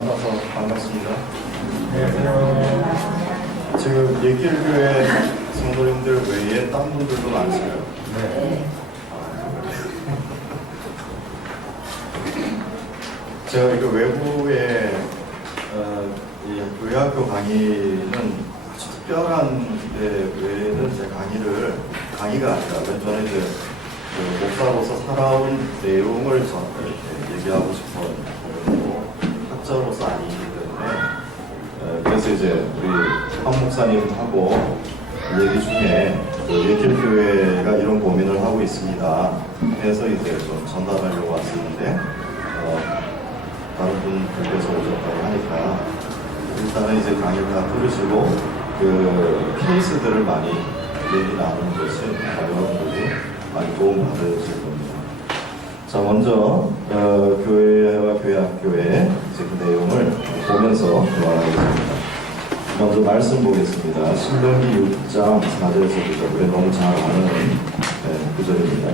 반갑습니다. 안녕하세요. 지금 예길교회 성도님들 외에 딴 분들도 많으세요? 네. 제가 이거 외부에 이 교회학교 강의는 아주 특별한 데 외에는 제 강의가 아니라 저는 이제 그 목사로서 살아온 내용을 이렇게 얘기하고 싶은 거고 학자로서 아니기 때문에 그래서 이제 우리 황 목사님하고 얘기 중에 그 예길교회가 이런 고민을 하고 있습니다. 해서 이제 좀 전달하려고 왔었는데 다른 분들께서 오셨다고 하니까 일단은 이제 강의를 다 들으시고 그 케이스들을 많이 얘기 나누는 것이 여러분들이 많이 도움 받으실 겁니다. 자, 먼저 교회와 교회학교의 이제 그 내용을 보면서 교환하겠습니다. 먼저 말씀 보겠습니다. 신명기 6장 4절에서 9절. 우리 너무 잘 아는 구절입니다.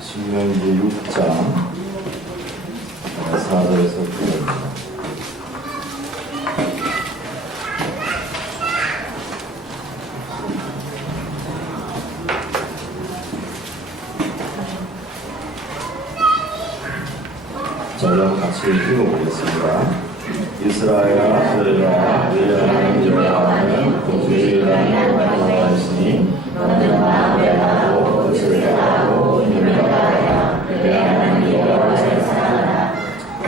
신명기 6장 4절에서 9절입니다. 자, 그럼 같이 읽어보겠습니다. 이스라엘아, 너희가 의뢰하는 여호와는 공주의라는 말씀을 하시니 너는 마음에 하고 뜻을 다하고 힘을 다하여 그대하는 여호와를 사랑하라.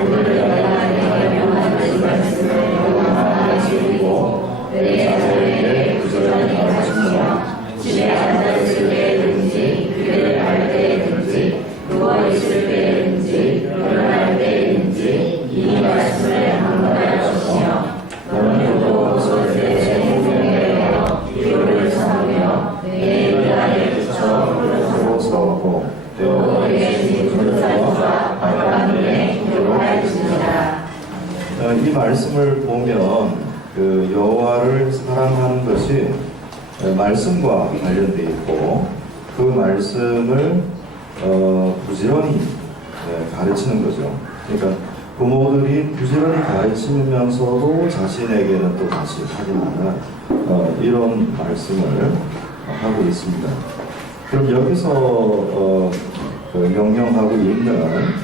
오늘 내가 너희에게 명하는 말씀을 여호와가 지키고 내 자손에게 구절을 가르치며 집에 앉아 있을 때든지 길을 갈 때든지 누워 있을 때든지 일어날 때든지 이 말씀을 강론하였으며 너는 곧 내 제공되어 기도를 삼으며 내 의안에 붙여 그릇으로 세웠고 또 내 진술자와 바람에 기도하였습니다. 이 말씀을 보면 그 여호와를 사랑하는 것이 말씀과 관련되어 있고 그 말씀을 부지런히 가르치는 거죠. 그러니까 부모들이 부지런히 가르치면서도 자신에게는 또 다시 확인하는 이런 말씀을 하고 있습니다. 그럼 여기서 그 명령하고 있는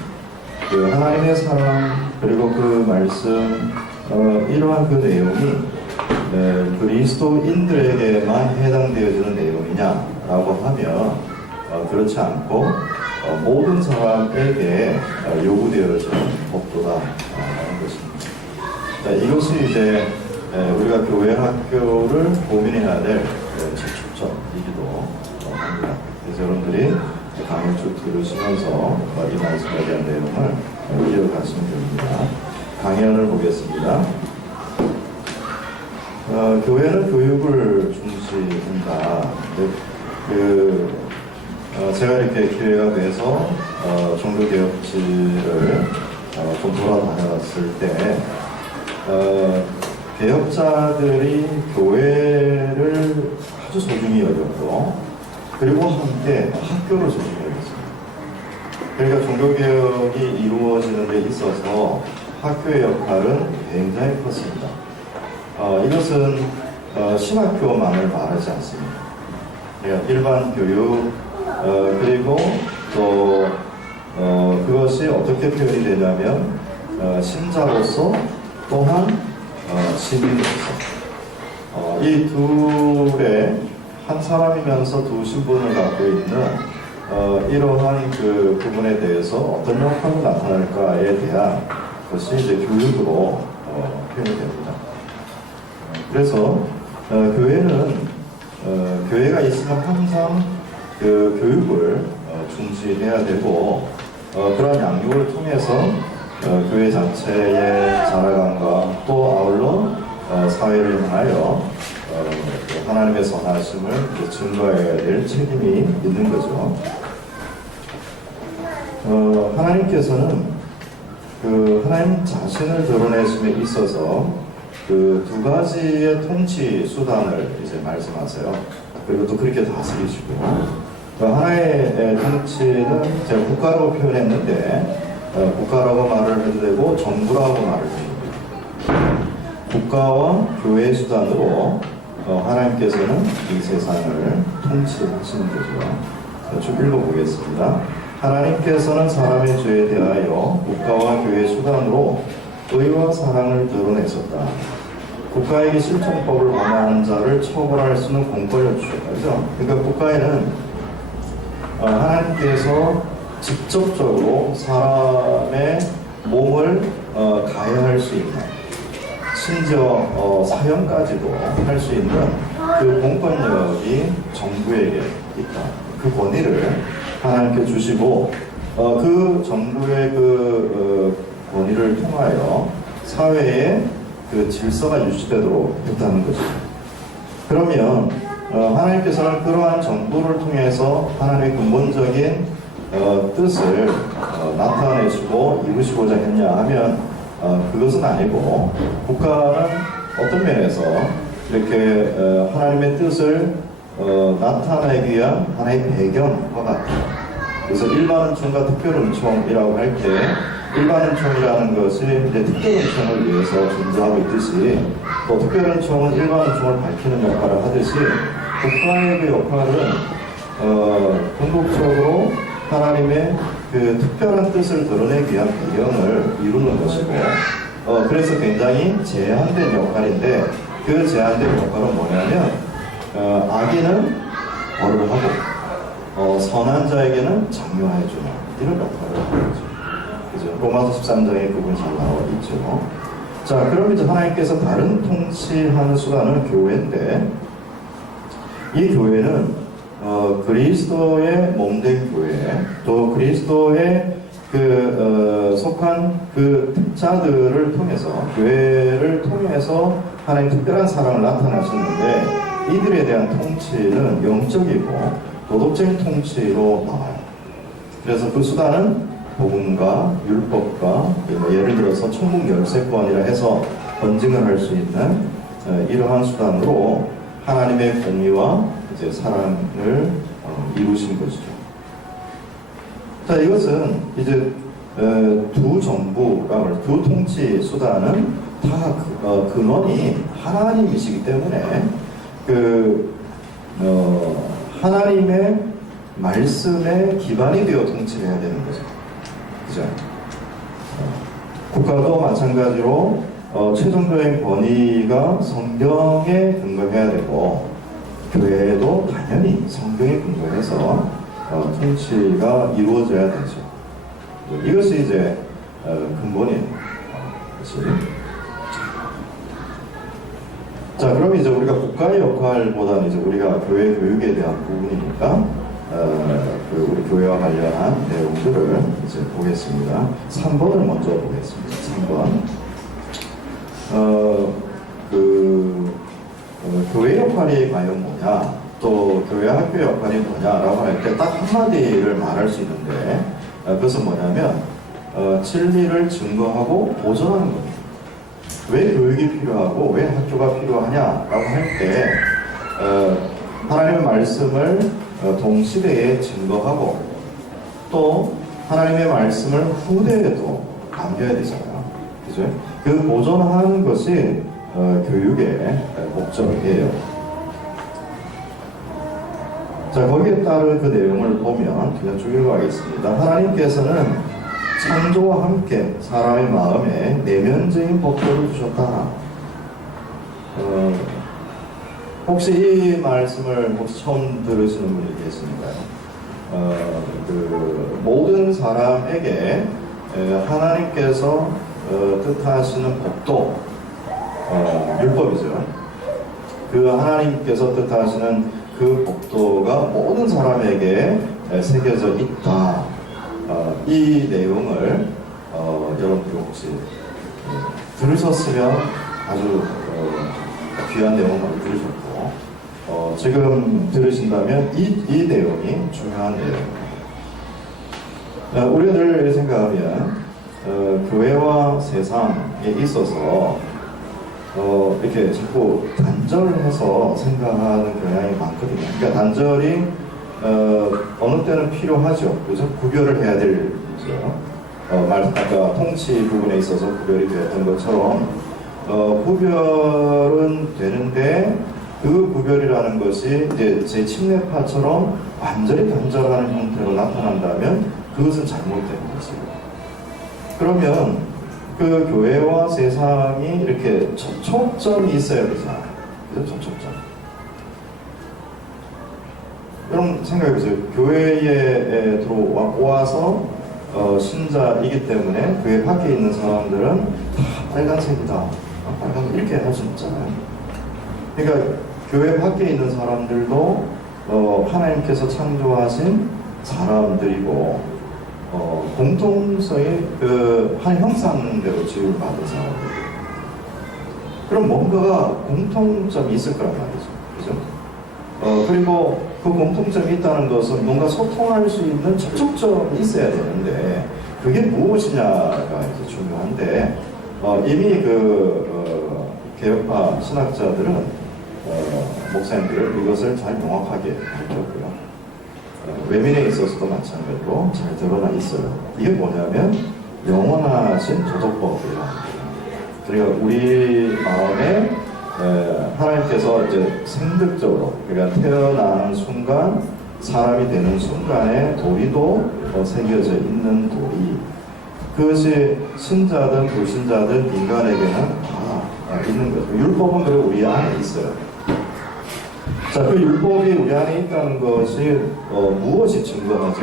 그 하나님의 사랑 그리고 그 말씀 이러한 그 내용이 그리스도인들에게만 해당되어지는 내용이냐라고 하면 그렇지 않고 모든 사람에게 요구되어지는 법도다 하는 것입니다. 자, 이것이 이제 우리가 교회 학교를 고민해야 될 초점이기도 합니다. 그래서 여러분들이 강의 쭉 들으시면서 이 말씀에 대한 내용을 기억하시면 됩니다. 강연을 보겠습니다. 교회는 교육을 중시한다. 제가 이렇게 기회가 돼서 종교개혁지를 좀 돌아다녔을 때 개혁자들이 교회를 아주 소중히 여겼고 그리고 함께 학교를 소중히 여겼습니다. 그러니까 종교개혁이 이루어지는 데 있어서 학교의 역할은 굉장히 컸습니다. 이것은 신학교만을 말하지 않습니다. 일반 교육 그리고 또 그것이 어떻게 표현이 되냐면 신자로서 또한 시민으로서 이 둘의 한 사람이면서 두 신분을 갖고 있는 이러한 그 부분에 대해서 어떤 역할로 나타날까에 대한 것이 이제 교육으로 표현이 됩니다. 그래서 교회가 있으면 항상 그 교육을 중시해야 되고 그런 양육을 통해서 교회 자체의 자라감과 또 아울러 사회를 향하여 하나님의 선하심을 증거해야 될 책임이 있는 거죠. 하나님께서는 그 하나님 자신을 드러내심에 있어서 그 두 가지의 통치 수단을 이제 말씀하세요. 그리고 또 그렇게 다스리시고 하나의 통치는 제가 국가라고 표현했는데 국가라고 말을 해도 되고 정부라고 말을 해도 됩니다. 국가와 교회 수단으로 하나님께서는 이 세상을 통치하시는 거죠. 쭉 읽어보겠습니다. 하나님께서는 사람의 죄에 대하여 국가와 교회 수단으로 의와 사랑을 드러내셨다. 국가에게 실천법을 범하는 자를 처벌할 수는 공권을 주셨다. 그죠? 그러니까 국가에는 하나님께서 직접적으로 사람의 몸을 가해할 수 있는, 심지어 사형까지도 할 수 있는 그 공권력이 정부에게 있다. 그 권위를 하나님께 주시고 그 정부의 권위를 통하여 사회에 그 질서가 유지되도록 했다는 거죠. 그러면 하나님께서는 그러한 정부를 통해서 하나님의 근본적인 뜻을 나타내시고 이루시고자 했냐 하면 그것은 아니고, 국가는 어떤 면에서 이렇게 하나님의 뜻을 나타내기 위한 하나의 배경과 같아요. 그래서 일반은총과 특별은총이라고 할 때, 일반은총이라는 것이 이제 특별은총을 위해서 존재하고 있듯이, 또 특별은총은 일반은총을 밝히는 역할을 하듯이, 국가의 그 역할은 궁극적으로 하나님의 그 특별한 뜻을 드러내기 위한 배경을 이루는 것이고, 그래서 굉장히 제한된 역할인데, 그 제한된 역할은 뭐냐면 악인은 벌을 하고 선한 자에게는 장려해주는 이런 역할을 하는 거죠. 그죠? 로마서 13장에 그 부분이 잘 나와 있죠. 자, 그럼 이제 하나님께서 다른 통치하는 수단은 교회인데, 이 교회는 그리스도의 몸된 교회, 또 그리스도의 속한 그 특자들을 통해서, 교회를 통해서 하나님 특별한 사랑을 나타나셨는데, 이들에 대한 통치는 영적이고 도덕적인 통치로 나와요. 그래서 그 수단은 복음과 율법과, 예를 들어서 천국 열쇠권이라 해서 번증을 할 수 있는 이러한 수단으로 하나님의 공의와 이제 사랑을 이루신 것이죠. 자, 이것은 이제 두 정부라고, 두 통치 수단은 다 근원이 하나님이시기 때문에 하나님의 말씀에 기반이 되어 통치를 해야 되는 거죠. 그죠? 국가도 마찬가지로 최종적인 권위가 성경에 근거해야 되고, 교회도 당연히 성경에 근거해서 통치가 이루어져야 되죠. 이것이 이제 근본이에요. 자, 그럼 이제 우리가 국가의 역할보다는 이제 우리가 교회 교육에 대한 부분이니까 우리 교회와 관련한 내용들을 이제 보겠습니다. 3번을 먼저 보겠습니다. 3번. 교회 역할이 과연 뭐냐, 또 교회 학교 역할이 뭐냐라고 할 때 딱 한마디를 말할 수 있는데, 그것은 뭐냐면 진리를 증거하고 보존하는 겁니다. 왜 교육이 필요하고 왜 학교가 필요하냐라고 할 때 하나님의 말씀을 동시대에 증거하고, 또 하나님의 말씀을 후대에도 남겨야 되잖아요. 그죠? 그 보존하는 것이 교육의 목적이에요. 자, 거기에 따른 그 내용을 보면 그냥 쭉 읽어가겠습니다. 하나님께서는 창조와 함께 사람의 마음에 내면적인 법도를 주셨다. 혹시 이 말씀을 혹시 처음 들으시는 분이 계십니까요? 모든 사람에게 하나님께서 뜻하시는 법도, 율법이죠. 그 하나님께서 뜻하시는 그 법도가 모든 사람에게 새겨져 있다. 이 내용을 여러분들 혹시 들으셨으면 아주 귀한 내용 많이 들으셨고, 지금 들으신다면 이 내용이 중요한 내용입니다. 우리가 늘 생각하면 교회와 세상에 있어서 이렇게 자꾸 단절해서 생각하는 경향이 많거든요. 그러니까 단절이 어느 때는 필요하죠. 그죠? 구별을 해야 될 거죠. 아까 통치 부분에 있어서 구별이 되었던 것처럼 구별은 되는데 그 구별이라는 것이 이제 제 침례파처럼 완전히 단절하는 형태로 나타난다면 그것은 잘못된 것이에요. 그러면 그 교회와 세상이 이렇게 접촉점이 있어야 되잖아요. 그죠? 접촉점. 여러분 생각해보세요. 교회에 들어와서 신자이기 때문에 교회 밖에 있는 사람들은 다 빨간색이다. 빨간색 이렇게 할 수 있잖아요. 그러니까 교회 밖에 있는 사람들도 하나님께서 창조하신 사람들이고 공통성이 한 형상대로 지음을 받은 사람들. 그럼 뭔가가 공통점이 있을 거란 말이죠. 그죠? 그리고 그 공통점이 있다는 것은 뭔가 소통할 수 있는 접촉점이 있어야 되는데 그게 무엇이냐가 이제 중요한데 이미 개혁파 신학자들은 목사님들 이것을 잘 명확하게 밝혔고요. 외면에 있어서도 마찬가지로 잘 드러나 있어요. 이게 뭐냐면 영원하신 도덕법이라는 거예요. 그러니까 우리 마음에 하나님께서 이제 생득적으로 그러니까 태어나는 순간 사람이 되는 순간에 도리도 새겨져 있는 도리 그것이 신자든 불신자든 인간에게는 다 있는 거죠. 율법은 그래 우리 안에 있어요. 자, 그 율법이 우리 안에 있다는 것이 무엇이 증거하죠?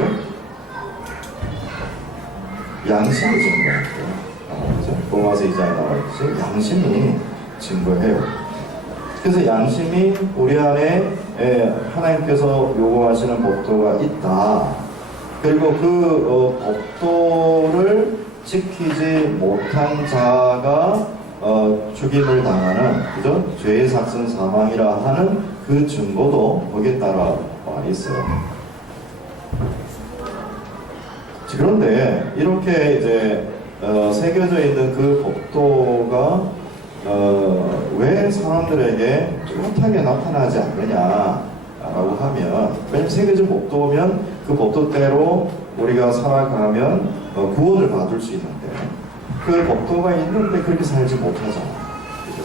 양심이 증거하죠. 그죠? 로마서 2장에 나와 있듯이 양심이 증거해요. 그래서 양심이 우리 안에 하나님께서 요구하시는 법도가 있다. 그리고 그 법도를 지키지 못한 자가 죽임을 당하는 그죠? 죄의 삭슨 사망이라 하는 그 증거도 거기에 따라 와 있어요. 그런데 이렇게 이제 새겨져 있는 그 법도가 왜 사람들에게 뚜렷하게 나타나지 않느냐라고 하면 왜냐면 새겨진 법도면 그 법도대로 우리가 살아가면 구원을 받을 수 있는데 그 법도가 있는데 그렇게 살지 못하잖아. 그죠?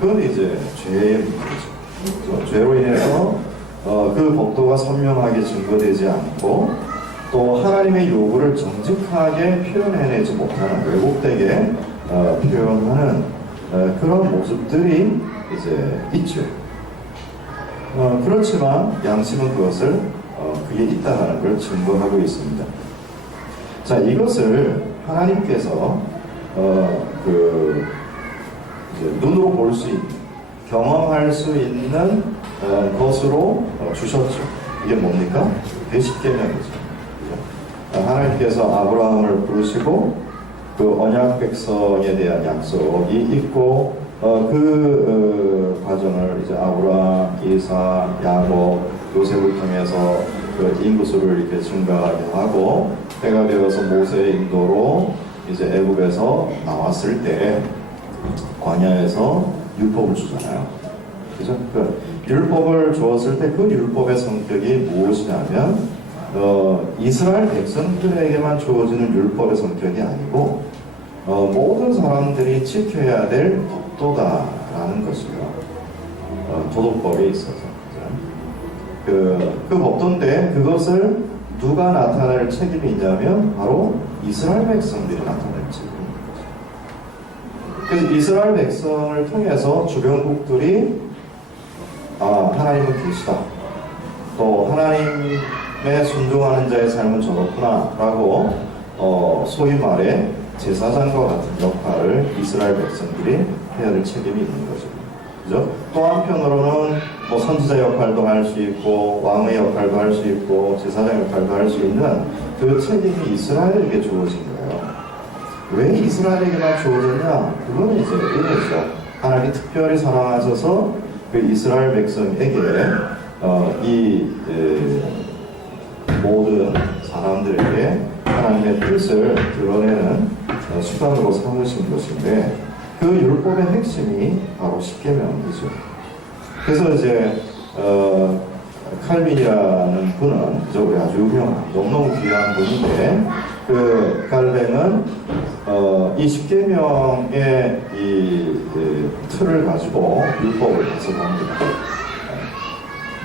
그건 이제 죄의 문제죠. 죄로 인해서 그 법도가 선명하게 증거되지 않고 또 하나님의 요구를 정직하게 표현해내지 못하는 왜곡되게 표현하는 그런 모습들이 이제 있죠. 그렇지만 양심은 그것을 그게 있다는 걸 증거하고 있습니다. 자, 이것을 하나님께서 이제 눈으로 볼 수 있는, 경험할 수 있는 것으로 주셨죠. 이게 뭡니까? 그게 십계명이죠. 하나님께서 아브라함을 부르시고 그 언약 백성에 대한 약속이 있고 그 과정을 이제 아브라함, 이삭, 야곱, 요셉을 통해서 그 인구수를 이렇게 증가하게 하고 때가 되어서 모세의 인도로 이제 애굽에서 나왔을 때 광야에서 율법을 주잖아요. 그죠? 그 율법을 주었을 때 그 율법의 성격이 무엇이냐면 이스라엘 백성들에게만 주어지는 율법의 성격이 아니고 모든 사람들이 지켜야 될 법도다라는 것이요. 도덕법에 있어서 그 법도인데 그것을 누가 나타낼 책임이 있냐면 바로 이스라엘 백성들이 나타낼 책임인 거죠. 그래서 이스라엘 백성을 통해서 주변국들이 하나님은 계시다. 또 하나님에 순종하는 자의 삶은 저렇구나 라고 소위 말해 제사장과 같은 역할을 이스라엘 백성들이 해야 될 책임이 있는 거죠. 그죠? 또 한편으로는 뭐 선지자 역할도 할 수 있고 왕의 역할도 할 수 있고 제사장 역할도 할 수 있는 그 책임이 이스라엘에게 주어진 거예요. 왜 이스라엘에게만 주어졌냐? 그건 이제 은혜죠. 하나님이 특별히 사랑하셔서 그 이스라엘 백성에게 이 모든 사람들에게 하나님의 뜻을 드러내는 수단으로 삼으신 것인데 그 율법의 핵심이 바로 십계명이죠. 그래서 이제 칼빈이라는 분은 그저 우리 아주 유명한 너무너무 귀한 분인데 그 칼뱅은 이 십계명의 이 틀을 가지고 율법을 해석합니다.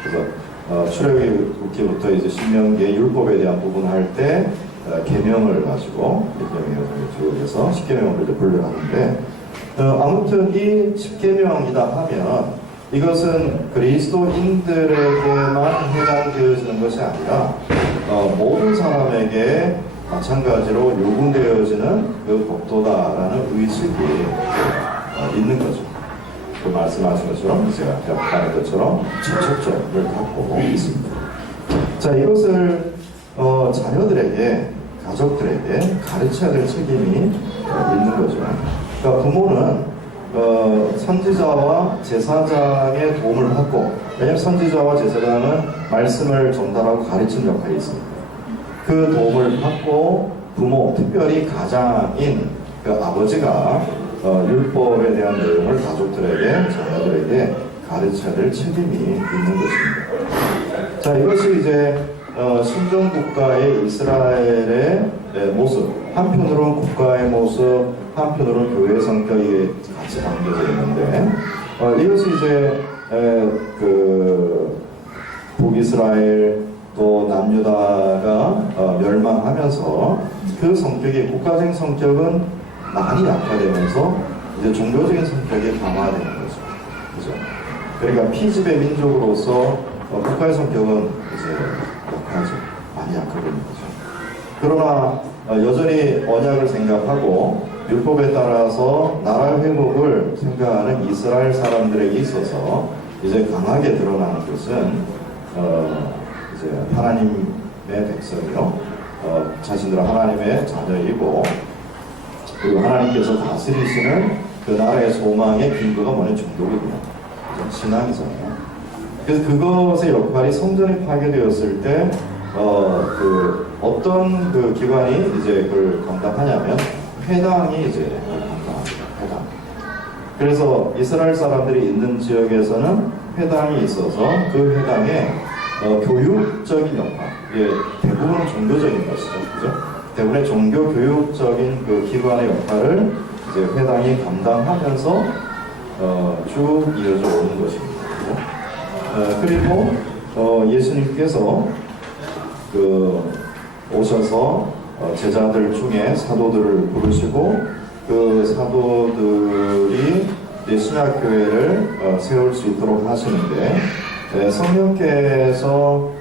그래서 출애굽기부터 이제 신명기의 율법에 대한 부분 할 때 계명을 가지고 계명을 쭉 해서 십계명을 이제 분류하는데 아무튼 이 십계명이다 하면 이것은 그리스도인들에게만 해당되어지는 것이 아니라 모든 사람에게 마찬가지로 요구되어지는 그 법도다라는 의식이 있는 거죠. 그 말씀하신 것처럼 제가 말한 것처럼 초점을 갖고 있습니다. 자, 이것을 자녀들에게, 가족들에게 가르쳐야 될 책임이 있는 거죠. 그러니까 부모는 선지자와 제사장의 도움을 받고, 왜냐하면 선지자와 제사장은 말씀을 전달하고 가르치는 역할이 있습니다. 그 도움을 받고 부모, 특별히 가장인 그 아버지가 율법에 대한 내용을 가족들에게, 자녀들에게 가르쳐야 될 책임이 있는 것입니다. 자, 이것이 이제 신정국가의 이스라엘의 모습, 한편으로는 국가의 모습, 한편으로는 교회의 성격이 같이 담겨져 있는데 이것이 이제 그 북이스라엘 또 남유다가 멸망하면서 그 성격이 국가적인 성격은 많이 약화되면서 이제 종교적인 성격이 강화되는 거죠. 그죠? 그러니까 피지배 민족으로서 국가의 성격은 이제 약하죠. 많이 약화되는 거죠. 그러나 여전히 언약을 생각하고 율법에 따라서 나라 회복을 생각하는 이스라엘 사람들에게 있어서 이제 강하게 드러나는 것은 이제 하나님의 백성이요, 자신들은 하나님의 자녀이고, 그리고 하나님께서 다스리시는 그 나라의 소망의 근거가 뭐냐? 종교거든요. 신앙이잖아요. 그래서 그것의 역할이 성전이 파괴되었을 때 어떤 그 기관이 이제 그걸 감당하냐면 회당이 이제 감당합니다. 회당. 그래서 이스라엘 사람들이 있는 지역에서는 회당이 있어서 그 회당에 교육적인 역할, 이게 대부분은 종교적인 것이죠, 그죠? 대부분의 종교 교육적인 그 기관의 역할을 이제 회당이 감당하면서 쭉 이어져 오는 것입니다. 그죠? 그리고 예수님께서 오셔서 제자들 중에 사도들을 부르시고 그 사도들이 이제 신약교회를 세울 수 있도록 하시는데 성령께서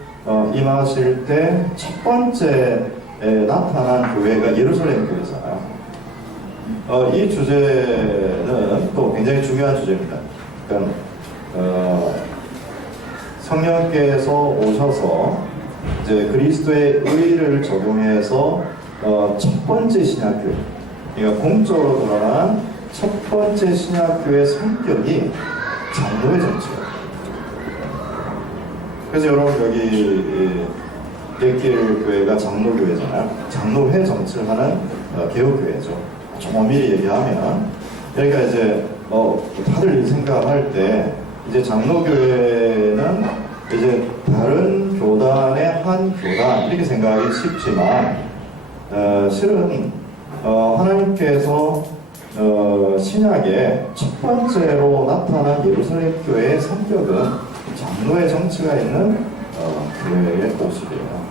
임하실 때 첫 번째 나타난 교회가 예루살렘 교회잖아요. 이 주제는 또 굉장히 중요한 주제입니다. 그러니까 성령께서 오셔서 이제 그리스도의 의를 적용해서 첫 번째 신약교회, 그러니까 공적으로 드러난 첫 번째 신약교회의 성격이 장로의 정치예요. 그래서 여러분 여기 대길 교회가 장로교회잖아요. 장로회 정치를 하는 개혁교회죠. 좀 엄밀히 얘기하면, 그러니까 이제 다들 생각할 때 이제 장로교회는 이제 다른 교단의 한 교단 이렇게 생각하기 쉽지만 실은 하나님께서 신약의 첫 번째로 나타난 예루살렘 교회의 성격은 장로의 정치가 있는 교회의 모습이에요.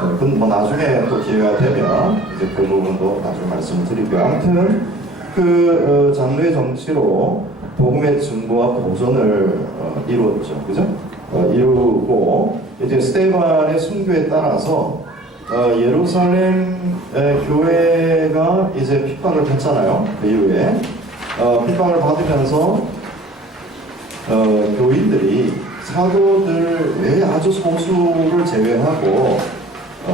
그건 뭐 나중에 또 기회가 되면 이제 그 부분도 나중에 말씀을 드리고요. 아무튼 그 장로의 정치로 복음의 증거와 보존을 이루었죠. 그죠? 이루고 이제 스데반의 순교에 따라서 예루살렘 교회가 이제 핍박을 받잖아요. 그 이후에 핍박을 받으면서 교인들이 사도들 외에 아주 소수를 제외하고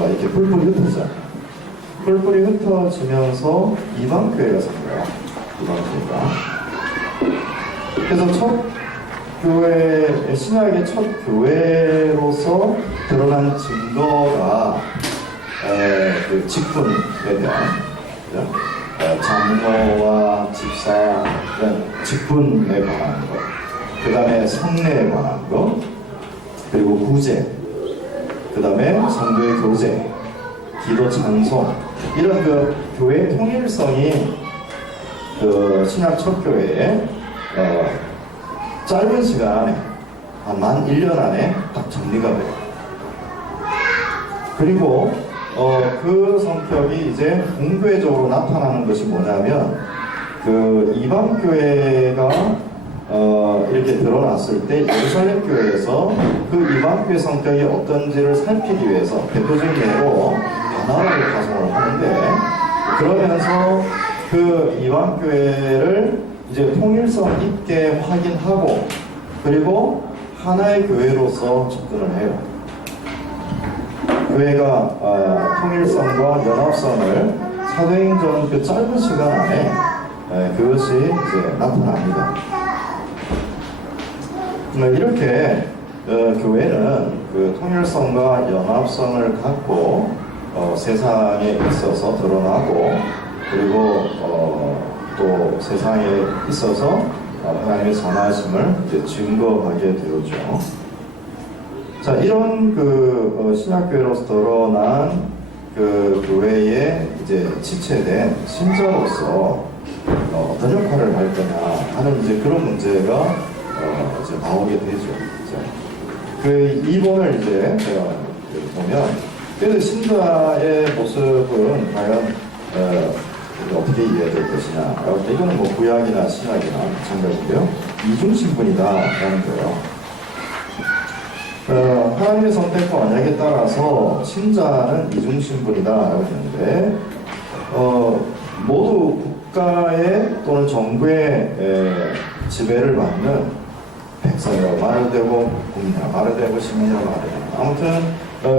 이렇게 뿔뿔이 흩어져요. 뿔뿔이 흩어지면서 이방교회가 생겨요. 이방교회가. 그래서 첫 교회, 신약의 첫 교회로서 드러난 증거가 그 직분에 대한 장로와 집사 직분에 관한 것, 그 다음에 성례에 관한 것, 그리고 구제, 그 다음에 성도의 교제, 기도 찬송, 이런 그 교회 통일성이 그 신약 첫 교회에 짧은 시간 안에 만 1년 안에 딱 정리가 돼요. 그리고 그 성격이 이제 공교회적으로 나타나는 것이 뭐냐면 그 이방 교회가 이렇게 드러났을 때 예루살렘 교회에서 그 이방 교회 성격이 어떤지를 살피기 위해서 대표적인 예로 가나를 가정을 하는데, 그러면서 그 이방 교회를 이제 통일성 있게 확인하고 그리고 하나의 교회로서 접근을 해요. 교회가 통일성과 연합성을 사도행전 그 짧은 시간 안에 그것이 이제 나타납니다. 이렇게 교회는 그 통일성과 연합성을 갖고 세상에 있어서 드러나고, 그리고 또 세상에 있어서 하나님의 선하심을 이제 증거하게 되었죠. 자, 이런 그 신약교회로서 드러난 그 교회의 이제 지체된 신자로서 어떤 역할을 할 거냐 하는 이제 그런 문제가 이제 나오게 되죠. 그 이본을 이제 제가 보면, 그래서 신자의 모습은 과연 어떻게 이해될 것이냐. 이거는 뭐 구약이나 신약이나 마찬가지고요. 이중신분이다라는 거예요. 하나님의 선택과 언약에 따라서 신자는 이중신분이다라고 했는데, 모두 국가의 또는 정부의 지배를 받는 백성이라고 말해도 되고, 국민이라고 말해도 되고, 시민이라고 말해도 되고, 아무튼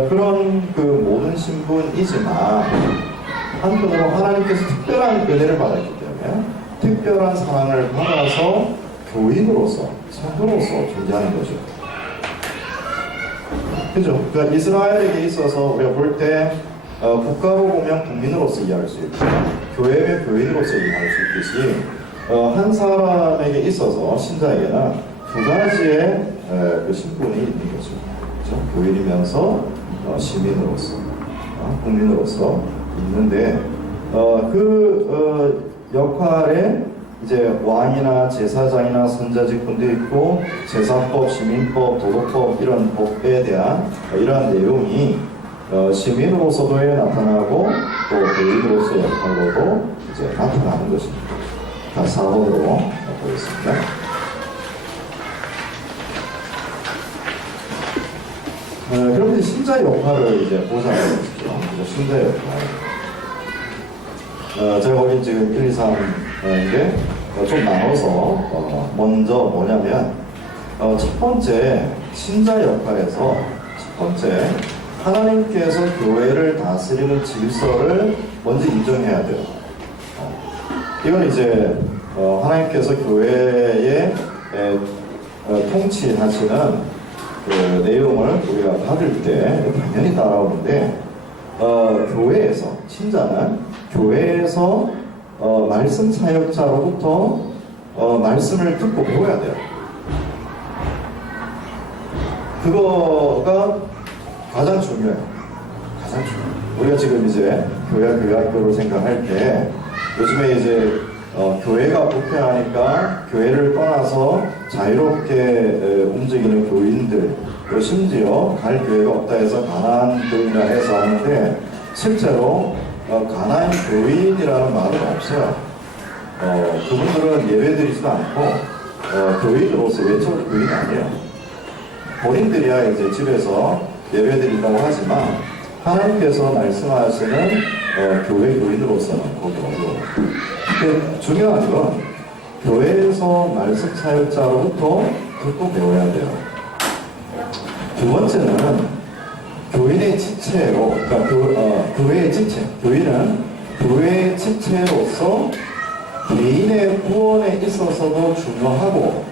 그런 그 모든 신분이지만 한편으로 하나님께서 특별한 은혜를 받았기 때문에 특별한 사랑을 받아서 교인으로서, 성도로서 존재하는 거죠. 그죠? 그러니까 이스라엘에게 있어서 우리가 볼 때 국가로 보면 국민으로서 이해할 수 있고, 교회의 교인으로서 이해할 수 있듯이 한 사람에게 있어서 신자에게는 두 가지의 그 신분이 있는 거죠. 그죠? 교인이면서 시민으로서, 국민으로서 있는데, 그 역할에 이제 왕이나 제사장이나 선자직분도 있고, 제사법, 시민법, 도덕법 이런 법에 대한 이러한 내용이 시민으로서도 나타나고 또 교인으로서의 역할로도 이제 나타나는 것입니다. 다 4번으로 보겠습니다. 그럼 이제 신자의 역할을 이제 보자는 것이죠. 신자의 역할. 제가 보기엔 지금 1, 2, 3인데 좀 나눠서 먼저 뭐냐면 첫 번째 신자의 역할에서 첫 번째 하나님께서 교회를 다스리는 질서를 먼저 인정해야 돼요. 이건 이제 하나님께서 교회에 통치하시는 그 내용을 우리가 받을 때 당연히 따라오는데, 교회에서 신자는 교회에서 말씀 사역자로부터 말씀을 듣고 배워야 돼요. 그거가 가장 중요해요. 가장 중요해요. 우리가 지금 이제 교회학교를 생각할 때 요즘에 이제 교회가 부패하니까 교회를 떠나서 자유롭게 움직이는 교인들, 심지어 갈 교회가 없다 해서 가난한 교인이라 해서 하는데, 실제로 가난한 교인이라는 말은 없어요. 그분들은 예배드리지도 않고 교인으로서 외적으로 교인이 아니에요. 본인들이야 이제 집에서 예배드린다고 하지만 하나님께서 말씀하시는 교회 교인으로서는 거기 없고, 중요한 건 교회에서 말씀 사역자로부터 듣고 배워야 돼요. 두 번째는 교인의 지체로, 그러니까 교회의 지체, 교인은 교회의 지체로서 개인의 구원에 있어서도 중요하고,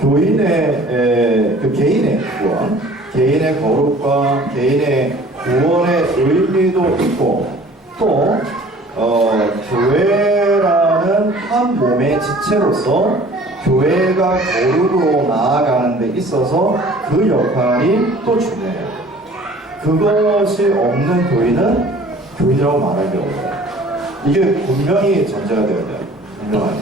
교인의 그 개인의 구원, 개인의 거룩과 개인의 구원의 의미도 있고, 또 교회라는 한 몸의 지체로서 교회가 거룩으로 나아가는 데 있어서 그 역할이 또 중요해요. 그것이 없는 교인은 교인이라고 말하기 어려워요. 이게 분명히 전제가 되어야 돼요. 분명하게.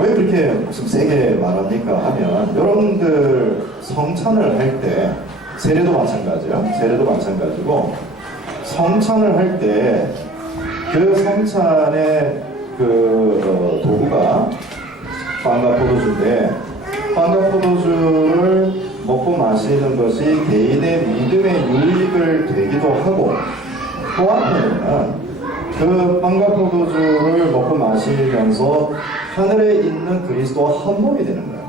왜 그렇게 좀 세게 말합니까? 하면 여러분들 성찬을 할 때 세례도 마찬가지야. 세례도 마찬가지고 성찬을 할 때 그 성찬의 도구가 빵과 포도주인데 빵과 포도주를 먹고 마시는 것이 개인의 믿음의 유익을 되기도 하고 또 한편에는 그 빵과 포도주를 먹고 마시면서 하늘에 있는 그리스도와 한 몸이 되는 거예요.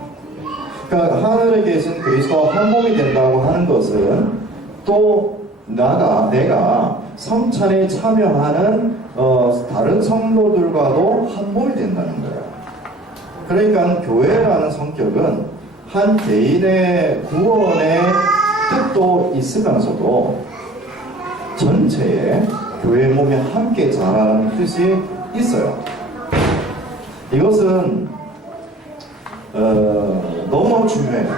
그러니까 하늘에 계신 그리스도와 한 몸이 된다고 하는 것은 또 내가 성찬에 참여하는 다른 성도들과도 한 몸이 된다는 거예요. 그러니까 교회라는 성격은 한 개인의 구원의 뜻도 있으면서도 전체에 교회 몸이 함께 자라는 뜻이 있어요. 이것은 너무 중요해요.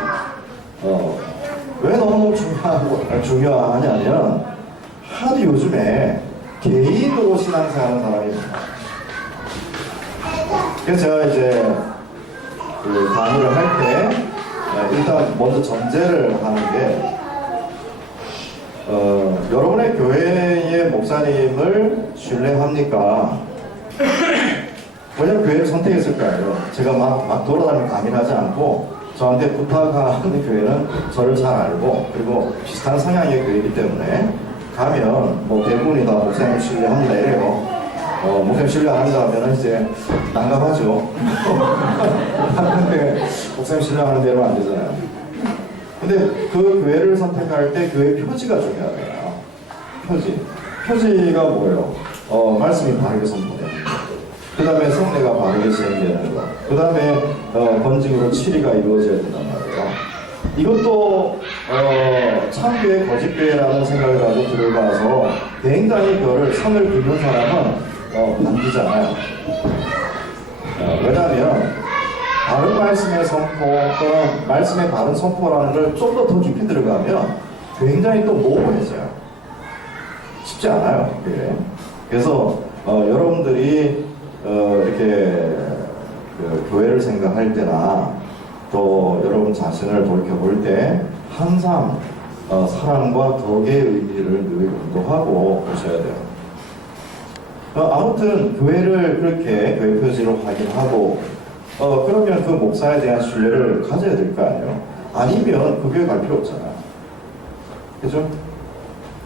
왜 너무 중요하냐면 하도 요즘에 개인으로 신앙생활하는 사람이 많아요. 그래서 제가 이제 강의를 할 때 일단 먼저 전제를 하는 게 여러분의 교회의 목사님을 신뢰합니까? 왜냐면 교회를 선택했을까요? 제가 막 돌아다니며 강의를 하지 않고 저한테 부탁하는 교회는 저를 잘 알고 그리고 비슷한 성향의 교회이기 때문에 가면 뭐 대부분이 다 목사님 신뢰합니다 이래요. 목사님 신뢰 안 한다 하면 이제 난감하죠. 근데 목사님 신뢰하는 대로 안 되잖아요. 근데 그 교회를 선택할 때 교회 표지가 중요하잖아요. 표지가 뭐예요? 말씀이 바르게 선포되는 거. 그 다음에 성례가 바르게 시행되는 거. 그 다음에 번직으로 치리가 이루어져야 된단 말이에요. 이것도 참교회, 거짓교회라는 생각을 가지고 들어가서 굉장히 선을 긋는 사람은 반기잖아요. 왜냐하면 바른 말씀의 선포 또는 말씀의 바른 선포라는 걸 좀 더 깊이 들어가면 굉장히 또 모호해져요. 쉽지 않아요. 그게. 그래서 여러분들이 이렇게 교회를 생각할 때나 또 여러분 자신을 돌이켜볼 때 항상 사랑과 덕의 의미를 늘 강조하고 보셔야 돼요. 아무튼 교회를 그렇게 교회 표지로 확인하고 그러면 그 목사에 대한 신뢰를 가져야 될 거 아니에요. 아니면 그 교회 갈 필요 없잖아요. 그죠?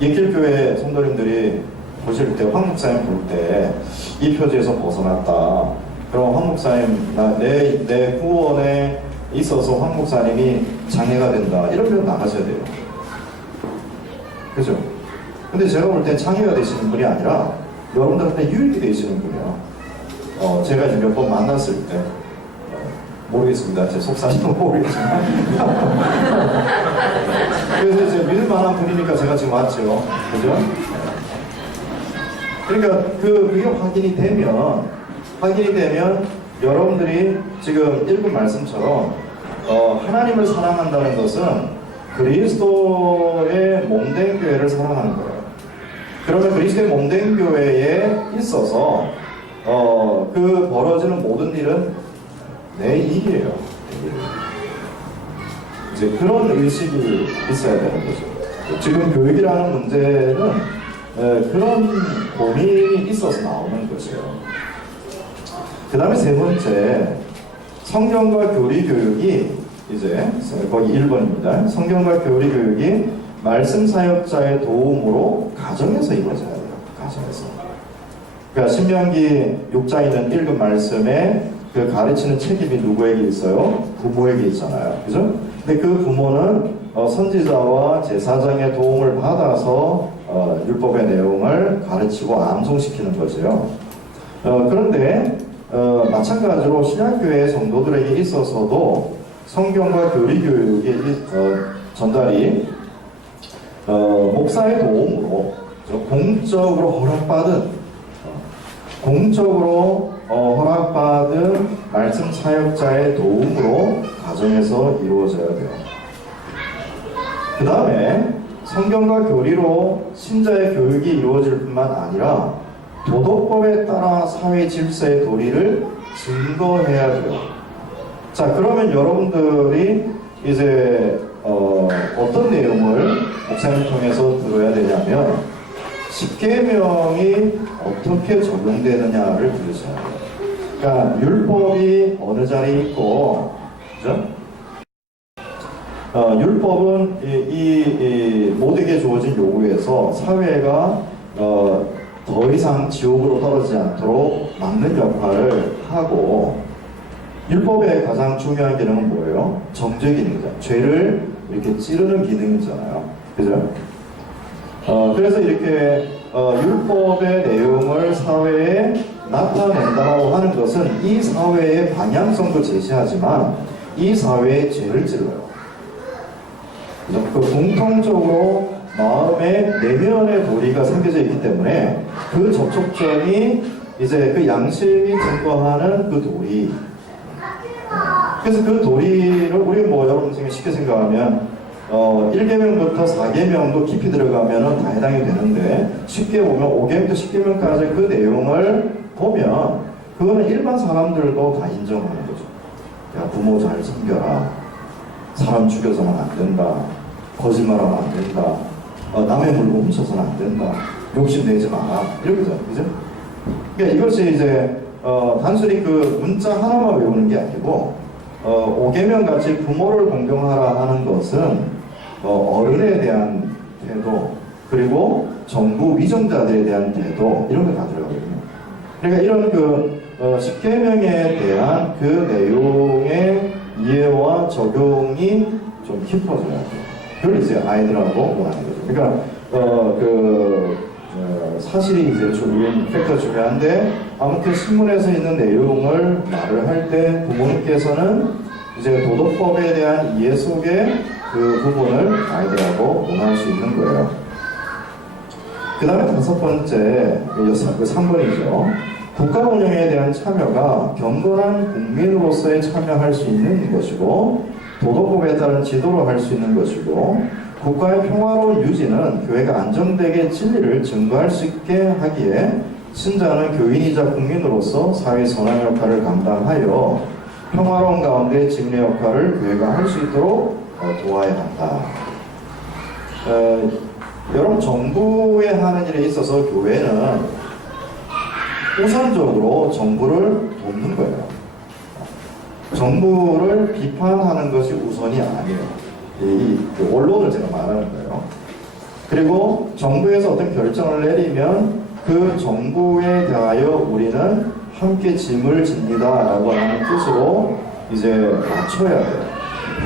예길교회 성도님들이 보실 때 황 목사님 볼 때 이 표지에서 벗어났다. 그럼 황 목사님 내 구원에 있어서 황 목사님이 장애가 된다. 이러면 나가셔야 돼요. 그죠? 근데 제가 볼 땐 장애가 되시는 분이 아니라 여러분들한테 유익이 되시는 분이에요. 제가 이제 몇 번 만났을 때 모르겠습니다. 제 속사정은 모르겠지만 그래서 이제 믿을만한 분이니까 제가 지금 왔죠. 그죠? 그러니까 그게 확인이 되면 여러분들이 지금 읽은 말씀처럼 하나님을 사랑한다는 것은 그리스도의 몸된 교회를 사랑하는 거예요. 그러면 그리스도의 몸된 교회에 있어서 그 벌어지는 모든 일은 내 이익이에요. 이제 그런 의식이 있어야 되는 거죠. 지금 교육이라는 문제는 그런 고민이 있어서 나오는 것이에요. 그 다음에 세 번째, 성경과 교리 교육이 이제 거기 1번입니다. 성경과 교리 교육이 말씀 사역자의 도움으로 가정에서 이루어져야 돼요. 가정에서. 그러니까 신명기 6장에 읽은 말씀에 그 가르치는 책임이 누구에게 있어요? 부모에게 있잖아요. 그죠? 근데 그 부모는 선지자와 제사장의 도움을 받아서 율법의 내용을 가르치고 암송시키는 거죠. 그런데 마찬가지로 신약교회 성도들에게 있어서도 성경과 교리 교육의 전달이 목사의 도움으로 공적으로 허락받은 말씀 사역자의 도움으로 가정에서 이루어져야 돼요. 그 다음에 성경과 교리로 신자의 교육이 이루어질 뿐만 아니라 도덕법에 따라 사회 질서의 도리를 증거해야 돼요. 자, 그러면 여러분들이 이제 어떤 내용을 목사님 통해서 들어야 되냐면 10계명이 어떻게 적용되느냐를 들으셔야 돼요. 그러니까 율법이 어느 자리에 있고, 그죠? 율법은 이 모두에게 주어진 요구에서 사회가 더 이상 지옥으로 떨어지지 않도록 막는 역할을 하고, 율법의 가장 중요한 기능은 뭐예요? 정죄 기능이죠. 죄를 이렇게 찌르는 기능이잖아요. 그죠? 그래서 이렇게 율법의 내용을 사회에 나타낸다고 하는 것은 이 사회의 방향성도 제시하지만 이 사회의 죄를 찔러요. 그죠? 그 공통적으로 마음의 내면의 도리가 생겨져 있기 때문에 그 접촉점이 이제 그 양심이 증거하는 그 도리. 그래서 그 도리를 우리 여러분 쉽게 생각하면 1계명부터 4계명도 깊이 들어가면 다 해당이 되는데 쉽게 보면 5계명부터 10계명까지 그 내용을 보면 그거는 일반 사람들도 다 인정하는 거죠. 야, 부모 잘 섬겨라. 사람 죽여서는 안 된다. 거짓말하면 안 된다. 남의 물건 훔쳐서는 안 된다. 욕심내지 마라. 이러죠. 그죠? 그러니까 이것이 이제 단순히 그 문자 하나만 외우는 게 아니고 5계명 같이 부모를 공경하라 하는 것은 어른에 대한 태도, 그리고 정부 위정자들에 대한 태도, 이런 게 다 들어가거든요. 그러니까 이런 그 10계명에 대한 그 내용의 이해와 적용이 좀 깊어져야 돼요. 그걸 이제 아이들하고 원하는 거죠. 그러니까 사실이 이제 팩터 중요한데, 아무튼 신문에서 있는 내용을 말을 할 때 부모님께서는 이제 도덕법에 대한 이해 속에 그 부분을 아이들하고 논할 수 있는 거예요. 그 다음에 5번째, 3번이죠. 국가 운영에 대한 참여가 경건한 국민으로서의 참여할 수 있는 것이고, 도덕법에 따른 지도를 할 수 있는 것이고, 국가의 평화로운 유지는 교회가 안정되게 진리를 증거할 수 있게 하기에 신자는 교인이자 국민으로서 사회 선한 역할을 감당하여 평화로운 가운데 진리의 역할을 교회가 할 수 있도록 도와야 한다. 여러분, 정부에 하는 일에 있어서 교회는 우선적으로 정부를 돕는 거예요. 정부를 비판하는 것이 우선이 아니에요. 그 언론을 제가 말하는 거예요. 그리고 정부에서 어떤 결정을 내리면 그 정부에 대하여 우리는 함께 짐을 집니다 라고 하는 뜻으로 이제 맞춰야 돼요.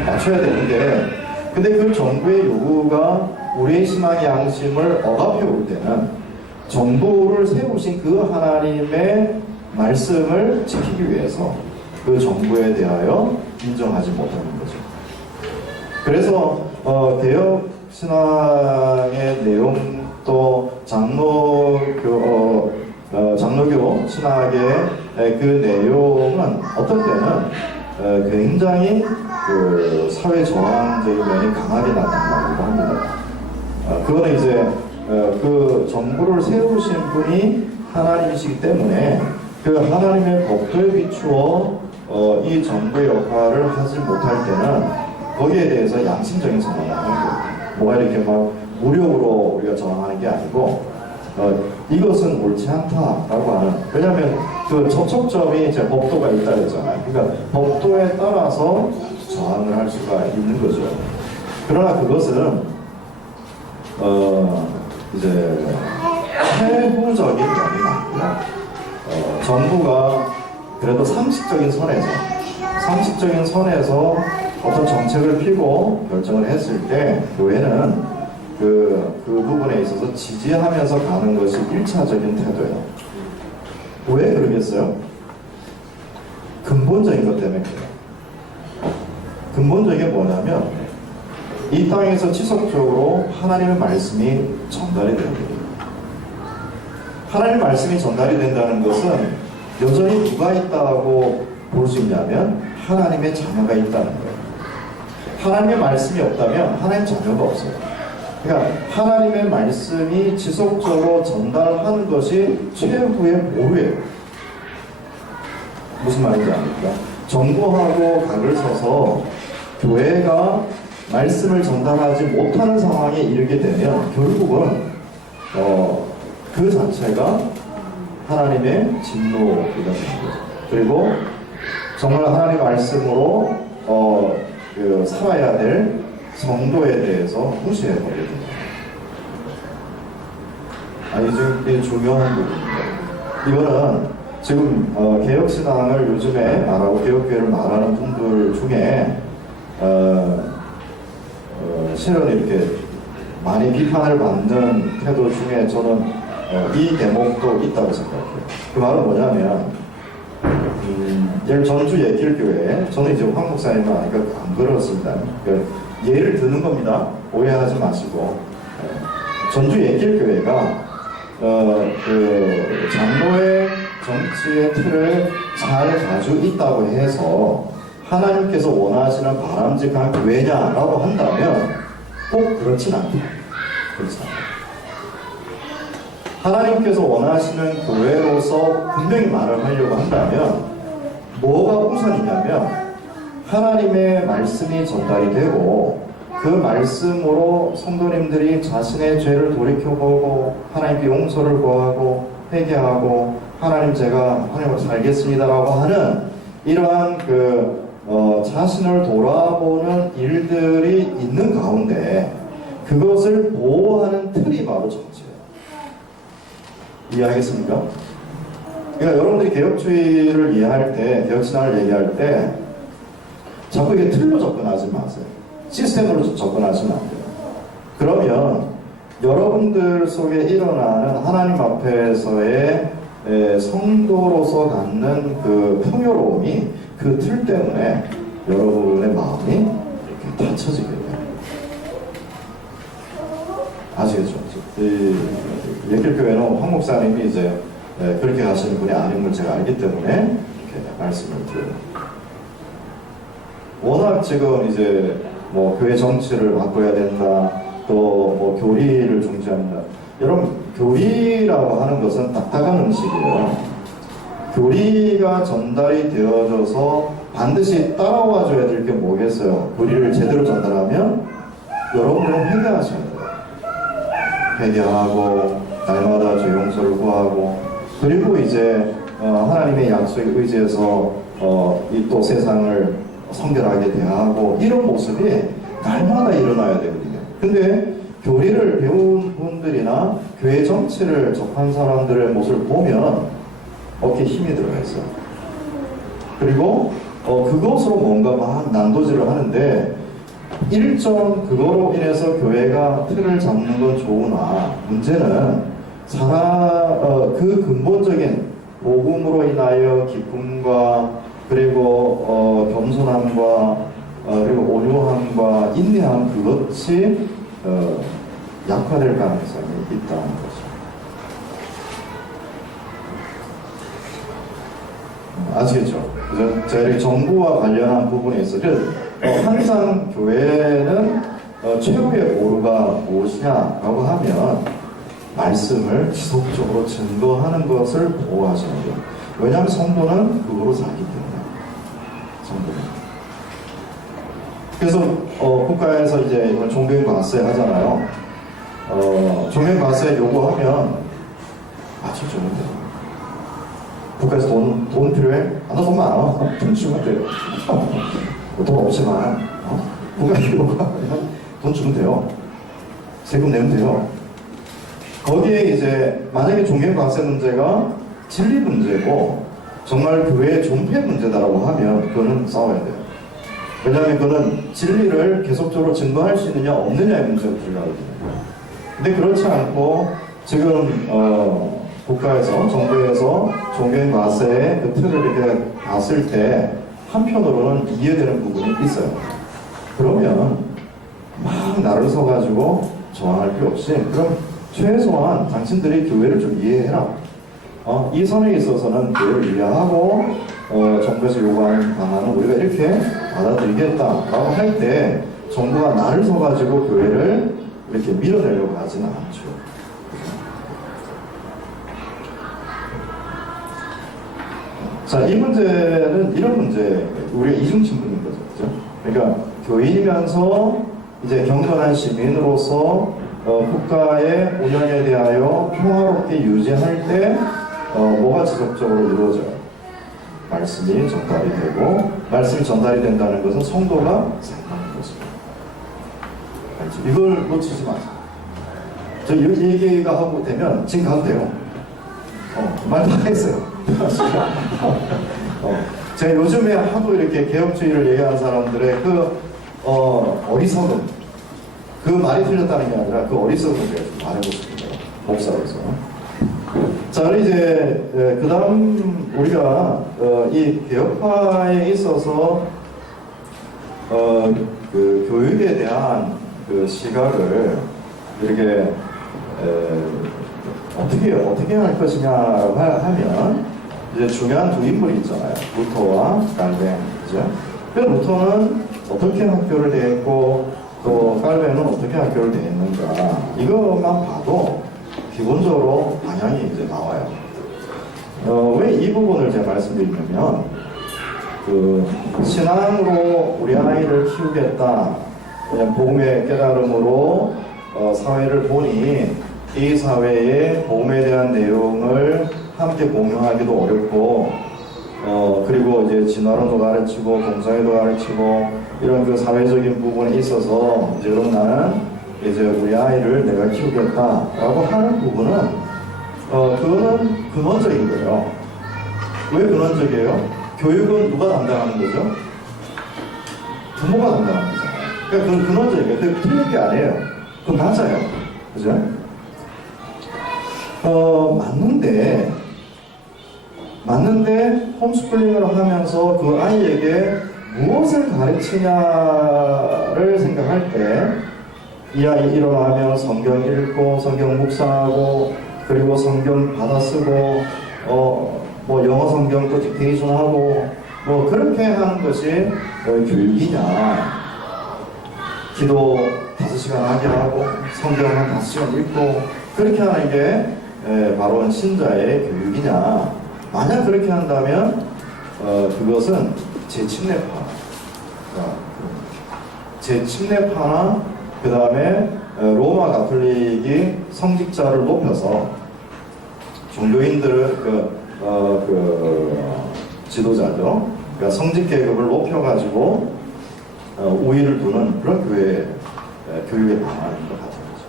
맞춰야 되는데, 근데 그 정부의 요구가 우리의 신앙의 양심을 억압해 올 때는 정부를 세우신 그 하나님의 말씀을 지키기 위해서 그 정부에 대하여 인정하지 못하는 거죠. 그래서 개혁 신앙의 내용, 또 장로교 신학의 그 내용은 어떤 때는 굉장히 그 사회 저항적인 면이 강하게 나타나기도 합니다. 그거는 이제 그 정부를 세우신 분이 하나님이시기 때문에 그 하나님의 법도에 비추어 이 정부의 역할을 하지 못할 때는 거기에 대해서 양심적인 저항을 하는 거예요. 뭐가 이렇게 막 무력으로 우리가 저항하는 게 아니고 이것은 옳지 않다라고 하는, 왜냐하면 그 접촉점이 이제 법도가 있다 그랬잖아요. 그러니까 법도에 따라서 저항을 할 수가 있는 거죠. 그러나 그것은 이제 세부적인 면이 아니라 정부가 그래도 상식적인 선에서 어떤 정책을 피고 결정을 했을 때 교회는 그 부분에 있어서 지지하면서 가는 것이 1차적인 태도예요. 왜 그러겠어요? 근본적인 것 때문에 그래요. 근본적인 게 뭐냐면 이 땅에서 지속적으로 하나님의 말씀이 전달이 되는 거예요. 하나님의 말씀이 전달이 된다는 것은 여전히 누가 있다고 볼 수 있냐면 하나님의 자녀가 있다는 거예요. 하나님의 말씀이 없다면 하나님 자녀가 없어요. 그러니까 하나님의 말씀이 지속적으로 전달하는 것이 최후의 보루예요. 무슨 말인지 아닙니까? 정부하고 각을 서서 교회가 말씀을 전달하지 못하는 상황에 이르게 되면 결국은 그 자체가 하나님의 진노가 되는 거죠. 그리고 정말 하나님의 말씀으로 살아야 될 성도에 대해서 무시해버리게 됩니다. 이게 중요한 부분입니다. 이거는 지금 개혁신앙을 요즘에 말하고 개혁교회를 말하는 분들 중에 실은 이렇게 많이 비판을 받는 태도 중에 저는 이 대목도 있다고 생각해요. 그 말은 뭐냐면 예를 전주 예길교회, 저는 이제 황 목사님만 아니까 안 그렇습니다. 예를 드는 겁니다. 오해하지 마시고. 전주 예길교회가 그 장로의 정치의 틀을 잘 가지고 있다고 해서 하나님께서 원하시는 바람직한 교회냐라고 한다면 꼭 그렇진 않다. 그렇지 않아요. 하나님께서 원하시는 교회로서 분명히 말을 하려고 한다면 뭐가 우선이냐면 하나님의 말씀이 전달이 되고 그 말씀으로 성도님들이 자신의 죄를 돌이켜보고 하나님께 용서를 구하고 회개하고 하나님 제가 하나님으로 살겠습니다라고 하는 이러한 자신을 돌아보는 일들이 있는 가운데 그것을 보호하는 틀이 바로 정치예요. 이해하겠습니까? 그러니까 여러분들이 개혁주의를 이해할 때, 개혁신앙을 얘기할 때 자꾸 이게 틀로 접근하지 마세요. 시스템으로 접근하시면 안 돼요. 그러면 여러분들 속에 일어나는 하나님 앞에서의 성도로서 갖는 그 풍요로움이 그 틀 때문에 여러분의 마음이 이렇게 닫혀지게 돼요. 아시겠죠? 예길교회는 황 목사님이 이제 그렇게 가시는 분이 아닌 걸 제가 알기 때문에 이렇게 말씀을 드려요. 워낙 지금 이제 뭐 교회 정치를 바꿔야 된다, 또 뭐 교리를 중시한다. 여러분, 교리라고 하는 것은 딱딱한 음식이에요. 교리가 전달이 되어져서 반드시 따라와 줘야 될 게 뭐겠어요? 교리를 제대로 전달하면 여러분들은 회개하셔야 돼요. 회개하고 날마다 죄 용서를 구하고 그리고 이제 하나님의 약속에 의지해서 이 또 세상을 성결하게 대하고 이런 모습이 날마다 일어나야 되거든요. 근데 교리를 배운 분들이나 교회 정치를 접한 사람들의 모습을 보면 어깨에 힘이 들어가 있어요. 그리고 그것으로 뭔가 막 난도질을 하는데 일정 그거로 인해서 교회가 틀을 잡는 건 좋으나 문제는 그 근본적인 복음으로 인하여 기쁨과 그리고 겸손함과 그리고 온유함과 인내함 그것이 약화될 가능성이 있다는 거죠. 아시겠죠? 그래서 제가 이렇게 정부와 관련한 부분에 있어서 항상 교회는 최후의 보루가 무엇이냐라고 하면 말씀을 지속적으로 증거하는 것을 보호하시는 거예요. 왜냐하면 성도는 그거로 살기 때문에. 성도는. 그래서 국가에서 이제 종교인과세 하잖아요. 종교인과세 요구하면 맞춰주면 돼요. 국가에서 돈 필요해? 나 돈 많아. 돈 주면 돼요. 돈 없지만 국가에 요구하면 돈 주면 돼요. 세금 내면 돼요. 거기에 이제 만약에 종교인과세 문제가 진리 문제고 정말 교회의 존폐 문제다라고 하면 그거는 싸워야 돼요. 왜냐하면 그거는 진리를 계속적으로 증거할 수 있느냐 없느냐의 문제가 불리하거든요. 근데 그렇지 않고 지금 국가에서 정부에서 종교인과세의 그 틀을 이렇게 봤을 때 한편으로는 이해되는 부분이 있어요. 그러면 막 나를 서가지고 저항할 필요 없이 그럼 최소한 당신들이 교회를 좀 이해해라. 이 선에 있어서는 교회를 이해하고 정부에서 요구하는 방안은 우리가 이렇게 받아들이겠다라고 할 때 정부가 날을 서가지고 교회를 이렇게 밀어내려고 하지는 않죠. 자, 이 문제는 이런 문제, 우리가 이중신분인 거죠. 그죠? 그러니까 교인이면서 이제 경건한 시민으로서 국가의 운영에 대하여 평화롭게 유지할 때 뭐가 지속적으로 이루어져요? 말씀이 전달이 되고, 말씀이 전달이 된다는 것은 성도가 살아가는 것입니다. 알죠? 이걸 놓치지 마세요. 저 이 얘기가 하고 되면 지금 가도 돼요. 말도 안 했어요. 제가 요즘에 하도 이렇게 개혁주의를 얘기하는 사람들의 그 어리석음, 그 말이 틀렸다는 게 아니라 그 어리석음을 제가 좀 말해보고 싶은데요, 목사로서. 자, 이제 그 다음 우리가 이 개혁파에 있어서 그 교육에 대한 그 시각을 이렇게 어떻게 할 것이냐 하면 이제 중요한 두 인물이 있잖아요. 루터와 깔뱅, 그죠? 그 루터는 어떻게 학교를 대했고 또 깔뱅은 어떻게 학교를 대했는가, 이것만 봐도 기본적으로 방향이 이제 나와요. 왜 이 부분을 제가 말씀드리냐면, 그 신앙으로 우리 아이를 키우겠다, 그냥 복음의 깨달음으로 사회를 보니 이 사회의 복음에 대한 내용을 함께 공유하기도 어렵고, 그리고 이제 진화론도 가르치고 공사회도 가르치고 이런 그 사회적인 부분에 있어서 이제 그럼 나는 이제 우리 아이를 내가 키우겠다라고 하는 부분은 그거는 근원적인 거예요. 왜 근원적이에요? 교육은 누가 담당하는 거죠? 부모가 담당하는 거잖아요. 그러니까 그건 근원적이에요. 그게 틀린 게 아니에요. 그건 맞아요. 그죠? 맞는데 홈스쿨링을 하면서 그 아이에게 무엇을 가르치냐를 생각할 때 이 아이 일어나면 성경 읽고 성경 묵상하고 그리고 성경 받아쓰고 뭐 영어 성경도 디테이션하고 뭐 그렇게 하는 것이 교육이냐, 기도 5시간 하게 하고 성경 한 5시간 읽고 그렇게 하는 게 바로 신자의 교육이냐. 만약 그렇게 한다면 그것은 제침례파나 그 다음에 로마 가톨릭이 성직자를 높여서 종교인들을 지도자죠. 그러니까 성직 계급을 높여가지고 우위를 두는 그런 교육의 방안인 것 같은 거죠.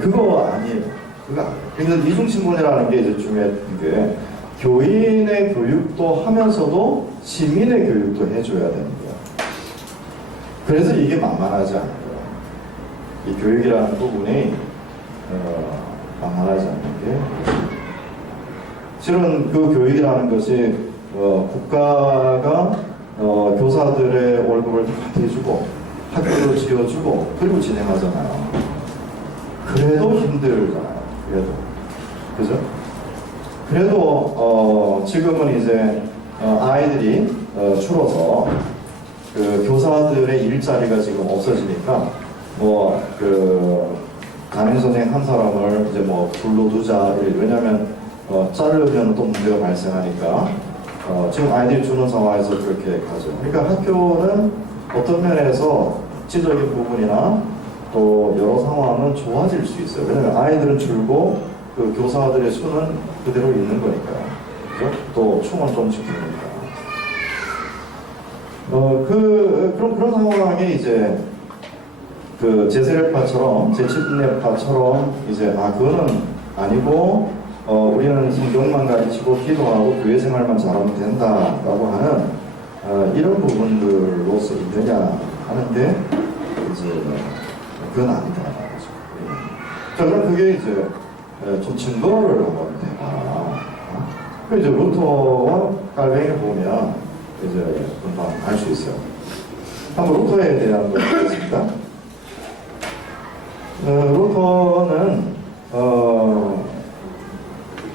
그거 아니에요. 그거 아니에요. 그래서 이중신분이라는 게 이제 중요한 게 교인의 교육도 하면서도 시민의 교육도 해줘야 되는 거예요. 그래서 이게 만만하지 않은 거예요. 이 교육이라는 부분이 만만하지 않는 게 실은 그 교육이라는 것이 국가가 교사들의 월급을 다 해주고 학교를 지어주고 그리고 진행하잖아요. 그래도 힘들잖아요. 그죠? 그래도 지금은 이제 아이들이 줄어서 그 교사들의 일자리가 지금 없어지니까 뭐 그 담임선생 한 사람을 이제 뭐 불러두자. 왜냐하면 자르면 또 문제가 발생하니까 지금 아이들이 주는 상황에서 그렇게 가죠. 그러니까 학교는 어떤 면에서 지적인 부분이나 또 여러 상황은 좋아질 수 있어요. 왜냐하면 아이들은 줄고 그 교사들의 수는 그대로 있는 거니까요. 그죠? 또 충원 좀 지키니까. 그런 상황에 이제 그 제세례파처럼 제침례파처럼 이제 그거는 아니고 우리는 성경만 가르치고 기도하고 교회 생활만 잘하면 된다라고 하는 이런 부분들로서 있느냐 하는데 이제 그건 아니다. 자, 그럼 그게 이제 좀 증거를 한번 대봐라. 그 이제 루터와 깔뱅이를 보면 이제 금방 알 수 있어요. 한번 루터에 대한 걸 보겠습니다. 루터는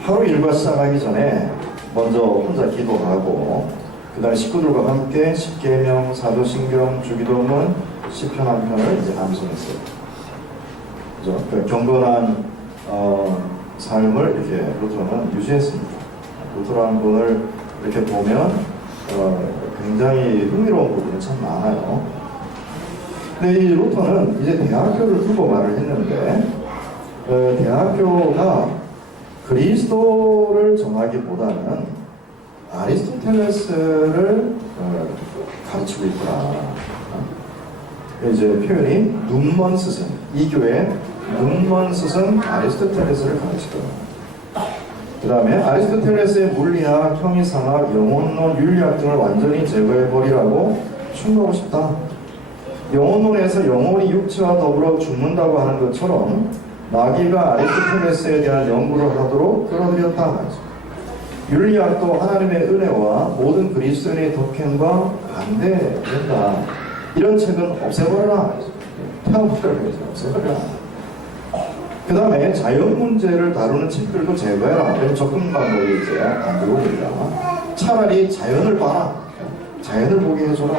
하루 일과 시작하기 전에 먼저 혼자 기도하고 그 다음에 식구들과 함께 십계명, 사도신경, 주기도문, 시편 한 편을 이제 암송했어요. 그죠? 그 경건한 삶을 이렇게 루터는 유지했습니다. 루터라는 분을 이렇게 보면 굉장히 흥미로운 부분이 참 많아요. 근데 이 루터는 이제 대학교를 두고 말을 했는데 대학교가 그리스도를 정하기보다는 아리스토텔레스를 가르치고 있구나. 이제 표현이 눈먼 스승, 이 교회 눈먼 스승 아리스토텔레스를 가르치더라고요. 그 다음에 아리스토텔레스의 물리학, 형이상학, 영혼론, 윤리학 등을 완전히 제거해버리라고 충고하고 싶다. 영혼론에서 영혼이 육체와 더불어 죽는다고 하는 것처럼 마귀가 아리스토텔레스에 대한 연구를 하도록 끌어들였다. 윤리학도 하나님의 은혜와 모든 그리스도인의 덕행과 반대된다. 이런 책은 없애버려라. 태워버려야지. 없애버려라. 그 다음에 자연 문제를 다루는 책들도 제거해라. 이런 접근 방법이 이제 안 들어옵니다. 차라리 자연을 봐라. 자연을 보게 해줘라.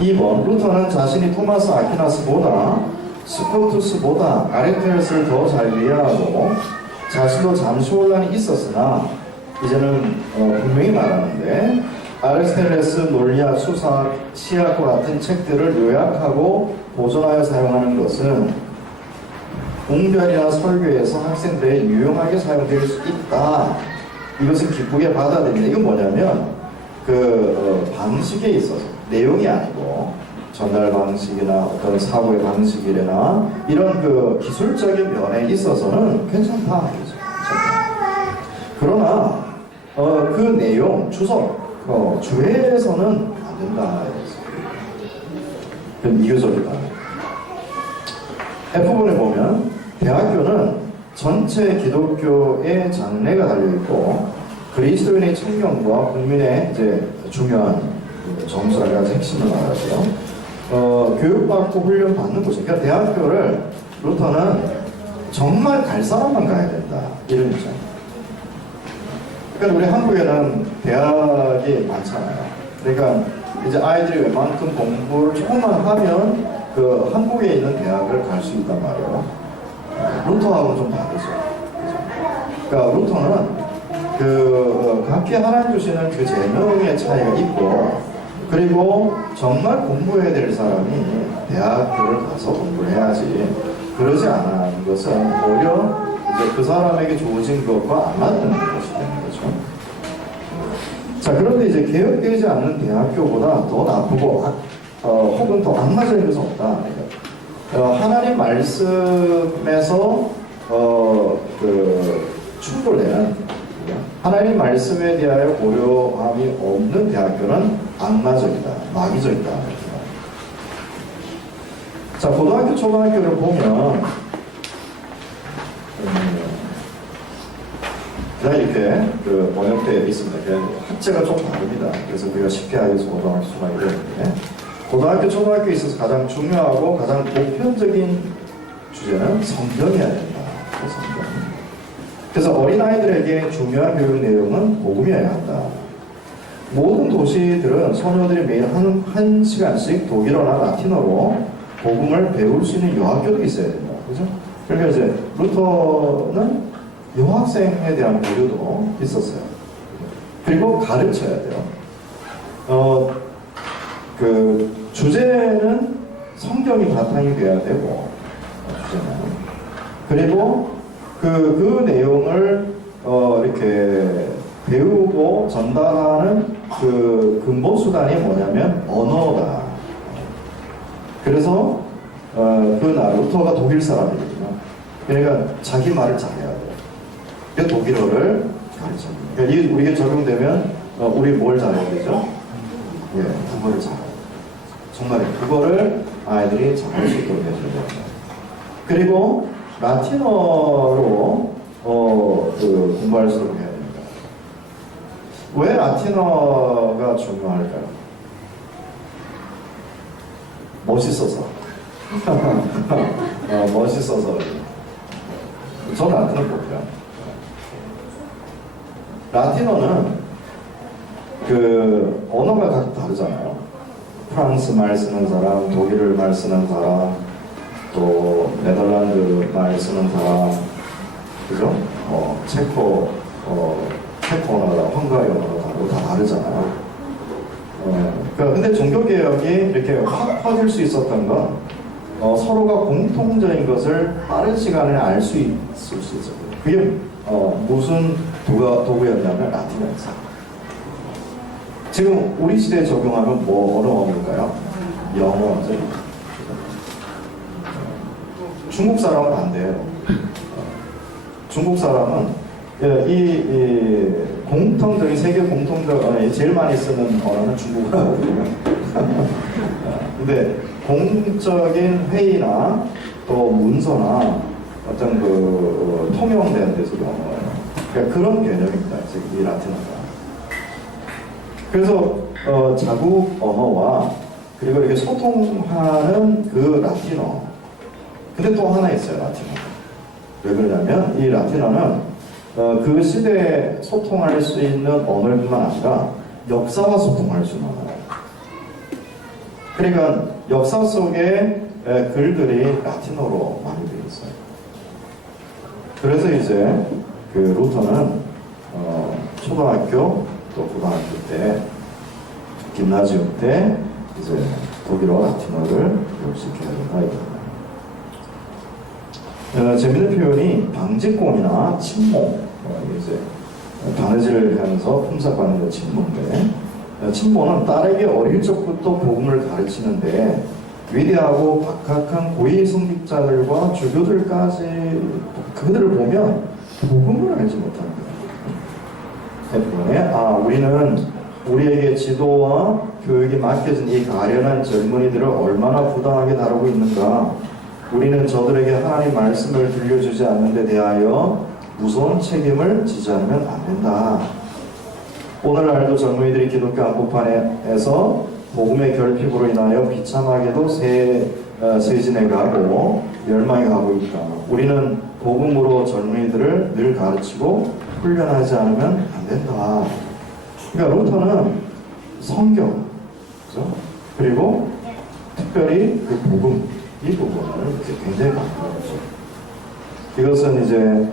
2번, 루터는 자신이 토마스 아퀴나스보다 스코투스보다 아리스토텔레스를 더 잘 이해하고 자신도 잠시 혼란이 있었으나 이제는 분명히 말하는데 아리스토텔레스 논리학, 수사학, 시학과 같은 책들을 요약하고 보존하여 사용하는 것은 공별이나 설교에서 학생들에게 유용하게 사용될 수 있다. 이것을 기쁘게 받아들인다. 이건 뭐냐면 방식에 있어서 내용이 아니고 전달 방식이나 어떤 사고의 방식이나 이런 기술적인 면에 있어서는 괜찮다. 그러나 그 내용, 주석, 주회에서는 안 된다. 그럼 이교적이다. F본에 보면 대학교는 전체 기독교의 장래가 달려있고 그리스도인의 청년과 국민의 이제 중요한 정서라든지 핵심을 말하죠. 교육받고 훈련받는 곳이에요. 그러니까 대학교를 루터는 정말 갈 사람만 가야 된다. 이런 입장이에요. 그러니까 우리 한국에는 대학이 많잖아요. 그러니까 이제 아이들이 웬만큼 공부를 조금만 하면 한국에 있는 대학을 갈 수 있단 말이에요. 루터하고는 좀 다르죠. 그러니까 루터는 각기 하나님 주시는 재능의 차이가 있고 그리고 정말 공부해야 될 사람이 대학교를 가서 공부를 해야지 그러지 않은 것은 오히려 이제 그 사람에게 주어진 것과 안 맞는 것이 되는 거죠. 자, 그런데 이제 개혁되지 않는 대학교보다 더 나쁘고 혹은 더 안 맞을 것은 없다. 하나님 말씀에서 충돌되는 하나님 말씀에 대하여 고려함이 없는 대학교는 악마적이다, 마귀적이다. 자, 고등학교, 초등학교를 보면 이렇게 번역되어 있습니다. 학제가 좀 다릅니다. 그래서 우리가 쉽게 알겠어 고등학교, 초등학교 배우는데 고등학교, 초등학교에 있어서 가장 중요하고 가장 보편적인 주제는 성경이어야 된다. 성경. 그래서 어린아이들에게 중요한 교육 내용은 복음이어야 한다. 모든 도시들은 소녀들이 매일 한 시간씩 독일어나 라틴어로 복음을 배울 수 있는 여학교도 있어야 된다. 그죠? 그러니까 이제 루터는 여학생에 대한 고려도 있었어요. 그리고 가르쳐야 돼요. 주제는 성경이 바탕이 돼야 되고, 주제는. 그리고 그 내용을 이렇게 배우고 전달하는 근본 수단이 뭐냐면 언어다. 그래서 루터가 독일 사람이거든요. 그러니까 자기 말을 잘해야 돼요. 그래서 독일어를 가르쳐요. 그러니까 우리가 적용되면 우리 뭘 잘해야 되죠? 예, 국어를 잘해요. 정말 국어를 아이들이 잘할 수 있도록 해줘야 돼요. 그리고 라틴어로 공부할 수 있도록 해야 됩니다. 왜 라틴어가 중요할까요? 멋있어서. 멋있어서. 저는 라틴어 못해요. 라틴어는 그 언어가 각각 다르잖아요. 프랑스 말 쓰는 사람, 독일 말 쓰는 사람, 또 네덜란드 말 쓰는 사람, 그죠? 체코 언어가 헝가리 언어가 다 다르잖아요. 근데 종교개혁이 이렇게 확 퍼질 수 있었던 건 서로가 공통적인 것을 빠른 시간에 알 수 있을 수 있었어요. 그게 무슨 도구였냐면 라틴어였어요. 지금 우리 시대에 적용하면 뭐 어느 언어일까요? 영어죠. 중국 사람은 반대예요. 중국 사람은 이 공통적인 세계 공통적 언어 제일 많이 쓰는 언어는 중국어거든요. 근데 공적인 회의나 또 문서나 어떤 그 통용되는 데서 영어예요. 그러니까 그런 개념입니다. 이 라틴어가. 그래서 자국 언어와 그리고 이렇게 소통하는 그 라틴어. 근데 또 하나 있어요, 라틴어. 왜 그러냐면 이 라틴어는 그 시대에 소통할 수 있는 언어뿐만 아니라 역사와 소통할 수 있는 언어예요. 그러니까 역사 속에 글들이 라틴어로 많이 되어 있어요. 그래서 이제 그 루터는 초등학교 또 고등학교 때 김나지움 때 이제 독일어 라틴어를 배울 수 있게 하는 거예요. 재밌는 표현이 방직공이나 침몽, 이제 바느질을 하면서 품삯받는 침몽인데, 침몽은 딸에게 어릴 적부터 복음을 가르치는데 위대하고 박학한 고위 성직자들과 주교들까지 그들을 보면 복음을 알지 못합니다. 때문에 우리는 우리에게 지도와 교육이 맡겨진 이 가련한 젊은이들을 얼마나 부당하게 다루고 있는가. 우리는 저들에게 하나님 말씀을 들려주지 않는 데 대하여 무서운 책임을 지지 않으면 안 된다. 오늘날도 젊은이들이 기독교 한복판에서 복음의 결핍으로 인하여 비참하게도 세진해 가고 멸망해 가고 있다. 우리는 복음으로 젊은이들을 늘 가르치고 훈련하지 않으면 안 된다. 그러니까 루터는 성경, 그렇죠? 그리고 특별히 그 복음, 이 부분을 굉장히 강조하죠. 이것은 이제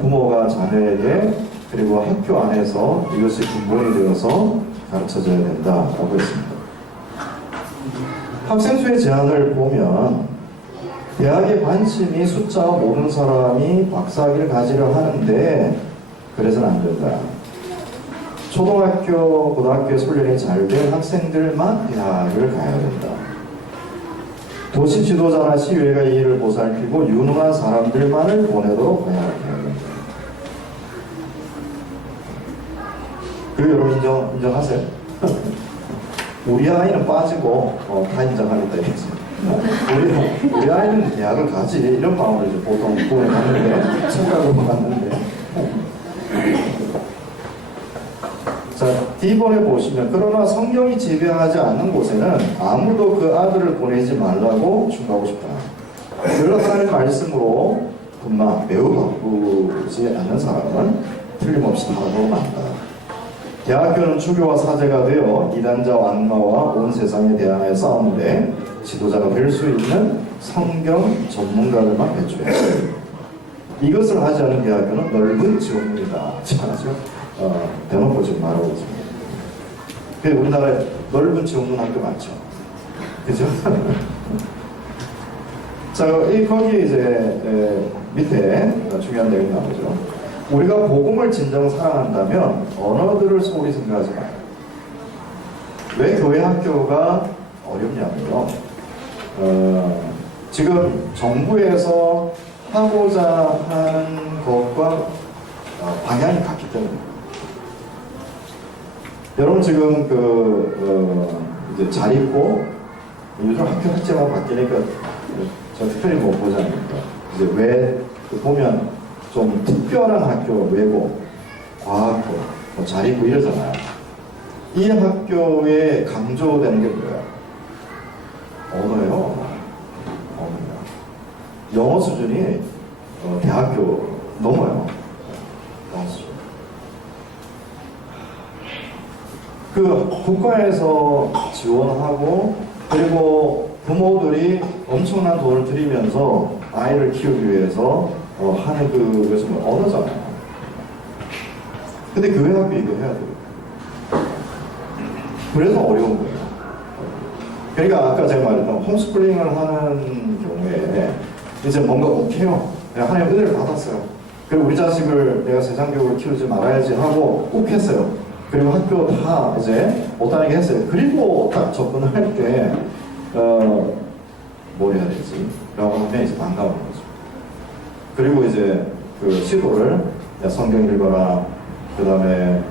부모가 자녀에게 그리고 학교 안에서 이것이 근본이 되어서 가르쳐져야 된다라고 했습니다. 학생 수의 제한을 보면 대학의 관심이 숫자가 모든 사람이 박사학위를 가지려 하는데 그래서는 안 된다. 초등학교, 고등학교 훈련이 잘 된 학생들만 대학을 가야 된다. 도시 지도자나 시의회가 이 일을 보살피고 유능한 사람들만을 보내도록 해야 된다. 그리고 여러분 인정하세요? 우리 아이는 빠지고 다 인정하겠다 이거지. 우리 아이는 대학을 가지 이런 마음으로 이제 보통 부모에 갔는데 생각으로 갔는데. 자, D번에 보시면 그러나 성경이 지배하지 않는 곳에는 아무도 그 아들을 보내지 말라고 충고하고 싶다. 별로 하나님 말씀으로 뿐만 매우 바쁘지 않는 사람은 틀림없이 하고 만다. 대학교는 주교와 사제가 되어 이단자 왕마와 온 세상에 대항하여 싸우는데 지도자가 될 수 있는 성경 전문가들만 배출해야 합니다. 이것을 하지 않은 대학교는 넓은 지옥문이다. 아주 대놓고 지금 말하고 있습니다. 우리나라에 넓은 지옥문 학교 많죠. 그죠? 자, 거기에 이제 밑에 중요한 내용이 나오죠. 우리가 복음을 진정 사랑한다면 언어들을 소홀히 생각하지 마요. 왜 교회 학교가 어렵냐면요. 지금 정부에서 하고자 하는 것과 방향이 같기 때문에. 여러분 지금 이제 잘 있고 요즘 학교 학제가 바뀌니까 저 특별히 뭐 보지 않습니까? 이제 왜 보면 좀 특별한 학교, 외고, 과학고, 뭐 잘 있고 이러잖아요. 이 학교에 강조되는 게 뭐예요? 언어예요. 언어예요. 영어 수준이 대학교 넘어요. 영어 수준. 그 국가에서 지원하고 그리고 부모들이 엄청난 돈을 들이면서 아이를 키우기 위해서 하는 그것을 언어잖아요. 근데 교회 학교 이거 해야 돼요. 그래서 어려운 거예요. 그러니까 아까 제가 말했던 홈스쿨링을 하는 경우에 이제 뭔가 욱해요. 내가 하나님 은혜를 받았어요. 그리고 우리 자식을 내가 세상교육으로 키우지 말아야지 하고 욱했어요. 그리고 학교 다 이제 못 다니게 했어요. 그리고 딱 접근할 때 뭘 해야 되지? 라고 하면 이제 반가운 거죠. 그리고 이제 그 시도를 성경 읽어라, 그 다음에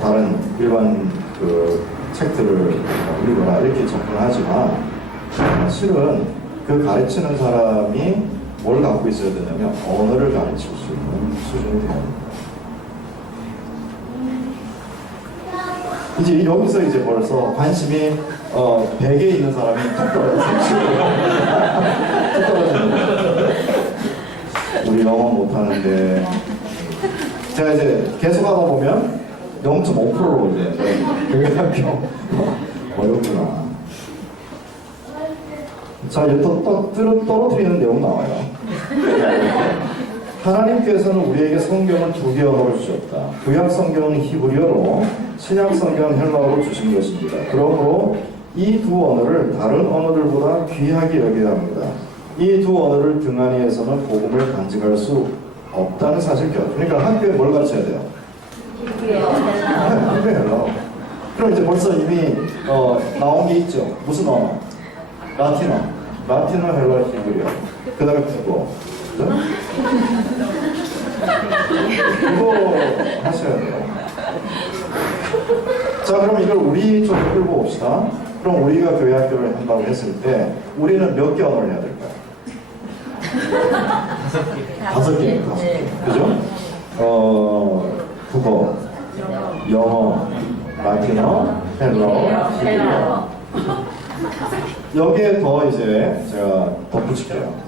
다른 일반 그 책들을 읽어라 이렇게 접근하지만 실은 그 가르치는 사람이 뭘 갖고 있어야 되냐면 언어를 가르칠 수 있는 수준이 돼야 됩니다. 이제 여기서 이제 벌써 관심이 100에 있는 사람이 툭 떨어져요. 툭 떨어지는 우리 영어 못하는데 제가 이제 계속 하다 보면 0.5%로 이제 교회 학교 어렵구나. 자, 이제 떨어뜨리는 내용 나와요. 하나님께서는 우리에게 성경을 2개 언어를 주셨다. 구약 성경은 히브리어로, 신약 성경은 헬라어로 주신 것입니다. 그러므로 이 두 언어를 다른 언어들보다 귀하게 여겨야 합니다. 이 두 언어를 등한히해서는 복음을 간직할 수 없다는 사실. 그러니까 학교에 뭘 가르쳐야 돼요? 학교에 헬라어. 그럼 이제 벌써 이미 나온 게 있죠. 무슨 언어? 라틴어, 헬라어, 히브리어. 그 다음에 국어. 그죠? 이거 하셔야 돼요. 자, 그럼 이걸 우리 쪽으로 끌고 옵시다. 그럼 우리가 교회 학교를 한다고 했을 때 우리는 몇 개 언어를 해야 될까요? 5개. 5개. 그죠? 국어, 영어, 라틴어, 헬라어, 히브리어. 여기에 더 이제 제가 덧붙일게요.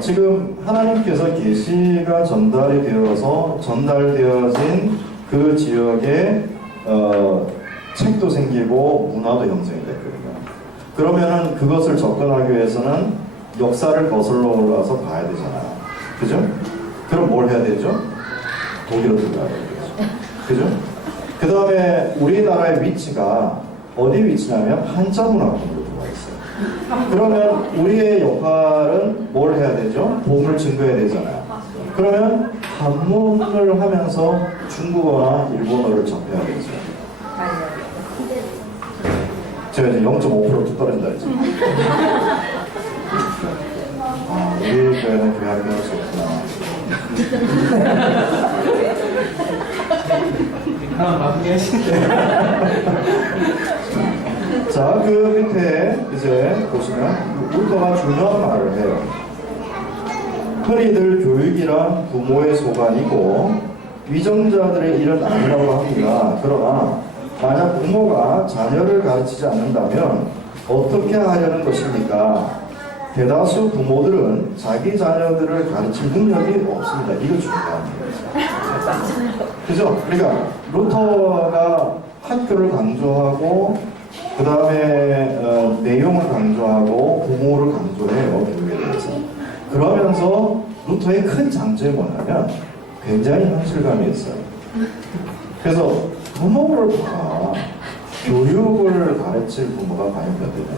지금 하나님께서 계시가 전달되어진 그 지역에 책도 생기고 문화도 형성이 됐거든요. 그러면은 그것을 접근하기 위해서는 역사를 거슬러 올라가서 봐야 되잖아요. 그죠? 그럼 뭘 해야 되죠? 독일어 들어가야 되죠. 그죠? 그 다음에 우리나라의 위치가 어디 위치냐면 한자 문화권으로 들어가 있어요. 그러면 우리의 역할은 뭘 해야 되죠? 복음을 증거해야 되잖아요. 그러면 한문을 하면서 중국어나 일본어를 접해야 되죠. 제가 이제 0.5% 떨어진다 했죠. 아, 우리 교회는 교회 학교가 좋구나. 자, 그 밑에 이제 보시면 루터가 중요한 말을 해요. 흔히들 교육이란 부모의 소관이고 위정자들의 일은 아니라고 합니다. 그러나 만약 부모가 자녀를 가르치지 않는다면 어떻게 하려는 것입니까? 대다수 부모들은 자기 자녀들을 가르칠 능력이 없습니다. 이거 중요합니다. 그죠? 그러니까 루터가 학교를 강조하고 그 다음에 내용을 강조하고 부모를 강조해요. 교육에 대해서. 그러면서 루터의 큰 장점이 뭐냐면 굉장히 현실감이 있어요. 그래서 부모를 봐. 교육을 가르칠 부모가 과연 몇 대냐.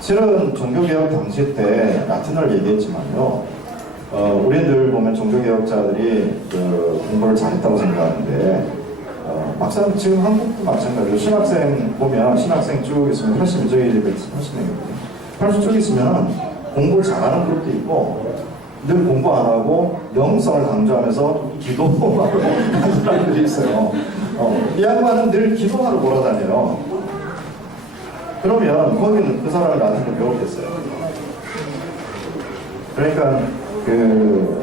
실은 종교개혁 당시 때 라틴어를 얘기했지만요. 우리들 보면 종교개혁자들이 공부를 잘했다고 생각하는데 막상 지금 한국도 마찬가지로 신학생 보면 신학생 쭉 있으면 80, 저희 집에 80명이거든요. 80 쭉 있으면 공부를 잘하는 그룹도 있고 늘 공부 안 하고 영성을 강조하면서 기도하고 하는 사람들이 있어요. 이 양반은 늘 기도하러 몰아다녀요. 그러면 거기는 그 사람을 라틴어 배웠겠어요. 그러니까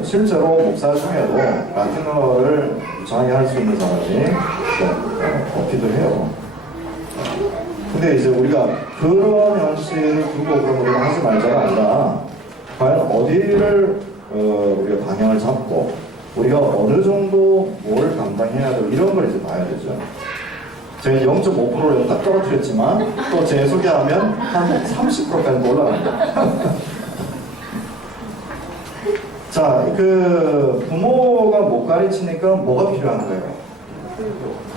실제로 목사 중에도 라틴어를 정확히 할 수 있는 사람이 없기도 해요. 근데 이제 우리가 그런 현실을 두고 그럼 우리가 하지 말자가 아니라 과연 어디를 우리가 방향을 잡고 우리가 어느 정도 뭘 감당해야 되고 이런 걸 이제 봐야 되죠. 제가 0.5%를 딱 떨어뜨렸지만 또 제 소개하면 한 30%까지 올라갑니다. 자, 그 부모가 못 가르치니까 뭐가 필요한 거예요?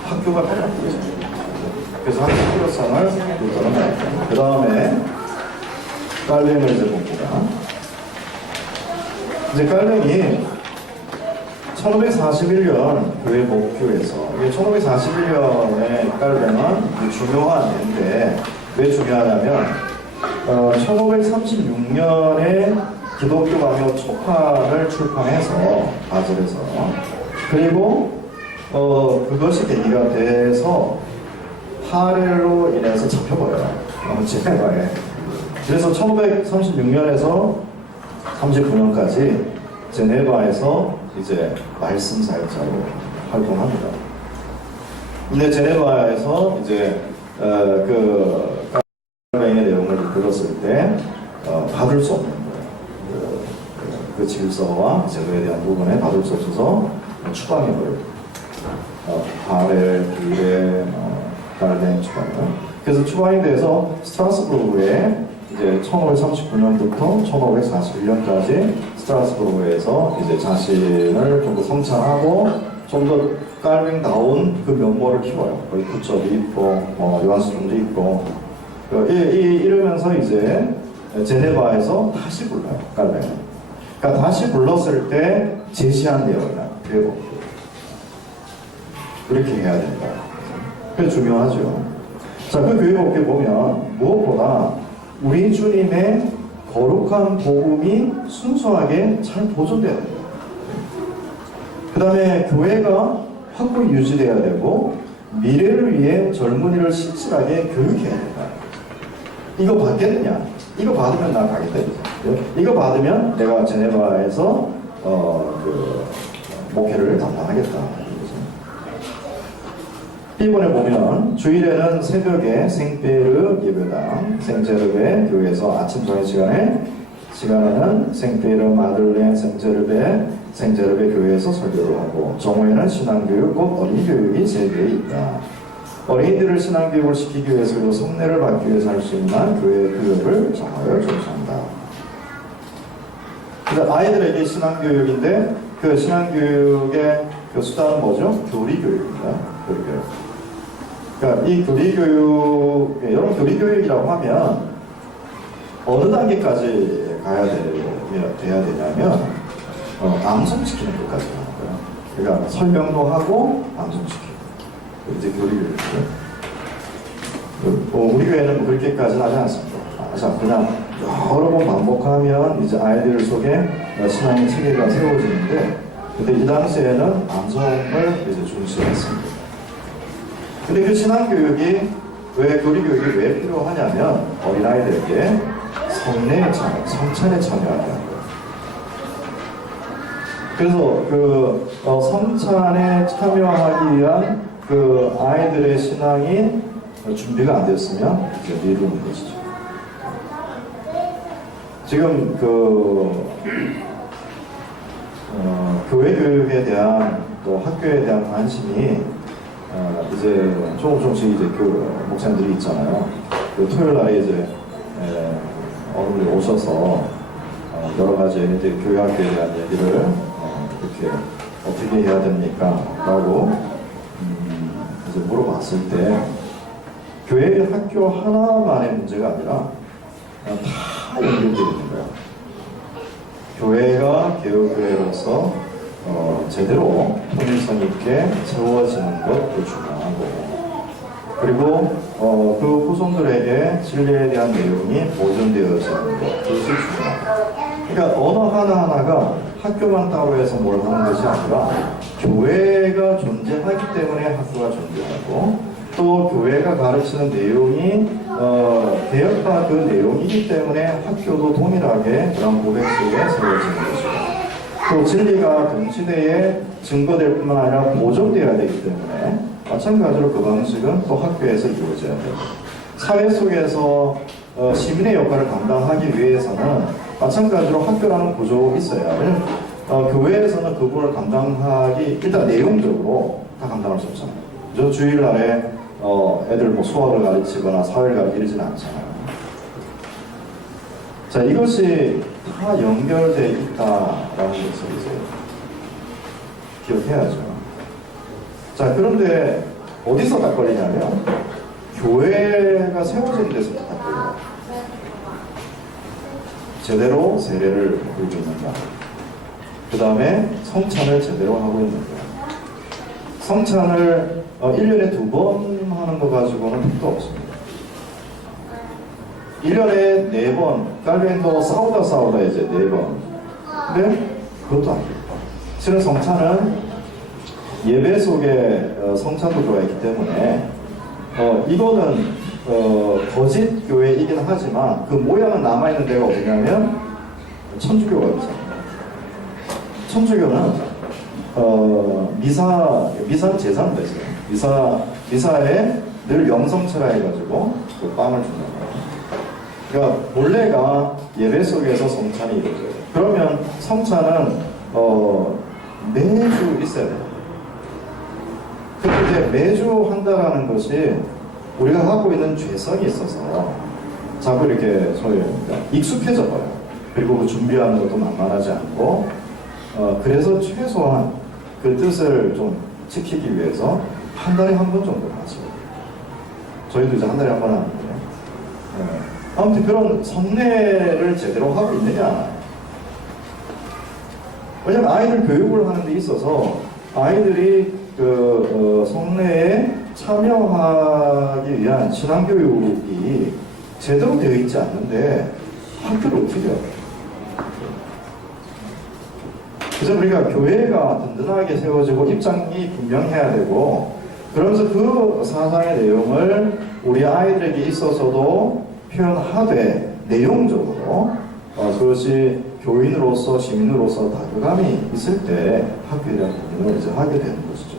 학교가 필요한 거죠. 그래서 학교 필요성을 두드러내요. 그 다음에 깔렘을 이제 봅니다. 이제 깔렘이 1541년 교회 목표에서, 1541년에 깔렘은 중요한 애인데 왜 중요하냐면 1536년에 기독교 강요 초판을 출판해서 바젤에서, 그리고 그것이 계기가 돼서 파렐로 인해서 잡혀버려요. 제네바에. 그래서 1536년에서 39년까지 제네바에서 이제 말씀 사역자로 활동합니다. 근데 제네바에서 이제 그 깔뱅의 내용을 들었을 때 받을 수 없는 거예요. 그 질서와 제도에 대한 부분에 받을 수 없어서 추방해버려요. 바렐, 뷰레, 깔뱅 추방을. 그래서 추방이 돼서 스트라스부르에 이제 1539년부터 1541년까지 스트라스부르에서 이제 자신을 좀 더 성찰하고 좀 더 깔뱅다운 그 면모를 키워요. 거의 구첩이 있고, 요한수종도 있고, 이러면서 이제 제네바에서 다시 불러요, 깔뱅을. 그러니까 다시 불렀을 때 제시한 내용이나 교회복귀. 그렇게 해야 된다. 그게 중요하죠. 자, 그 교회복귀 보면 무엇보다 우리 주님의 거룩한 복음이 순수하게 잘 보존돼야 됩니다. 그 다음에 교회가 확고히 유지돼야 되고 미래를 위해 젊은이를 신실하게 교육해야 된다. 이거 받겠느냐? 이거 받으면 나 가겠다. 이거 받으면 내가 제네바에서 목회를 담당하겠다. 이번에 보면 주일에는 새벽에 생페르 예배당, 생제르베 교회에서 아침 저녁 시간에는 생페르 마들렌 생제르베 교회에서 설교를 하고, 정오에는 신앙교육 곧 어린이교육이 세 개에 있다. 어린이들을 신앙교육을 시키기 위해서 그리고 성례를 받기 위해서 할 수 있는 교회 교육을 정하여 존중한다. 그래서 아이들에게 신앙교육인데 그 신앙교육의 그 수단은 뭐죠? 교리교육입니다. 교리교육. 그러니까 이 교리교육, 여러분 교리교육이라고 하면 어느 단계까지 돼야 되냐면 암송시키는 것까지 하는 거예요. 그러니까 설명도 하고 암송시키고. 이제 교리교육이죠. 우리 교회는 뭐 그렇게까지는 하지 않습니다. 그냥 여러 번 반복하면 이제 아이들 속에 신앙의 체계가 세워지는데, 근데 이 당시에는 암송을 이제 중시했습니다. 근데 그 신앙교육이 교리교육이 왜 필요하냐면 어린아이들에게 성찬에 참여하게 하는 거예요. 그래서 그 성찬에 참여하기 위한 그 아이들의 신앙이 준비가 안 됐으면 이제 미루는 것이죠. 지금 교회 교육에 대한 또 학교에 대한 관심이 이제 조금씩 이제 목사님들이 있잖아요. 그 토요일 날에 이제 어른들이 오셔서 여러 가지 이제 교회학교에 대한 얘기를 이렇게 어떻게 해야 됩니까? 라고 이제 물어봤을 때 교회 학교 하나만의 문제가 아니라 다 연결되어 있는 거예요. 교회가 개혁교회로서 제대로 통일성 있게 세워지는 것도 중요하고, 그리고 그 후손들에게 진리에 대한 내용이 보존되어지는 것, 그것이 중요합니다. 그러니까 언어 하나하나가 학교만 따로 해서 뭘 하는 것이 아니라 교회가 존재하기 때문에 학교가 존재하고, 또 교회가 가르치는 내용이 개혁파 그 내용이기 때문에 학교도 동일하게 그런 고백 속에 세워지는 것이고, 또 진리가 동시대에 증거될 뿐만 아니라 보존되어야 되기 때문에 마찬가지로 그 방식은 또 학교에서 이루어져야 되고, 사회 속에서 시민의 역할을 감당하기 위해서는 마찬가지로 학교라는 구조가 있어야. 왜냐면 교회에서는 그 부분을 감당하기, 일단 내용적으로 다 감당할 수 없잖아요. 저 주일날에 애들 뭐 수학을 가르치거나 사회를 가르치고 이러지는 않잖아요. 자, 이것이 다 연결되어 있다라는 것을 이제 기억해야죠. 자, 그런데 어디서 딱 걸리냐면 교회가 세워진 데서 딱 걸려요. 제대로 세례를 부리고 있는가, 그 다음에 성찬을 제대로 하고 있는가. 성찬을 1년에 2번 하는 거 가지고는 택도 없습니다. 1년에 4번, 깔뱅도 싸우다 이제 4번. 근데 그것도 안 돼요. 실은 성찬은 예배 속에 성찬도 들어가 있기 때문에 이거는 거짓 교회이긴 하지만 그 모양은 남아있는 데가 어디냐면 천주교가 있잖아요. 천주교는 미사는 제사는 됐어요. 미사에 늘 영성체라 해가지고 그 빵을 준다. 그러니까 본래가 예배 속에서 성찬이 이루어져요. 그러면 성찬은 매주 있어야 돼요. 근데 이제 매주 한다라는 것이 우리가 갖고 있는 죄성이 있어서 자꾸 이렇게 소위 익숙해져 버려요. 그리고 그 준비하는 것도 만만하지 않고 그래서 최소한 그 뜻을 좀 지키기 위해서 한 달에 한 번 정도 하죠. 저희도 이제 한 달에 한 번 하는데 아무튼 그런 성례를 제대로 하고 있느냐. 왜냐면 아이들 교육을 하는 데 있어서 아이들이 그 성례에 참여하기 위한 신앙교육이 제대로 되어 있지 않는데 학교를 어떻게 해요? 그래서 우리가 교회가 든든하게 세워지고 입장이 분명해야 되고, 그러면서 그 사상의 내용을 우리 아이들에게 있어서도 표현하되 내용적으로 그것이 교인으로서 시민으로서 다교감이 있을 때 학교에 대한 고민을 이제 하게 되는 것이죠.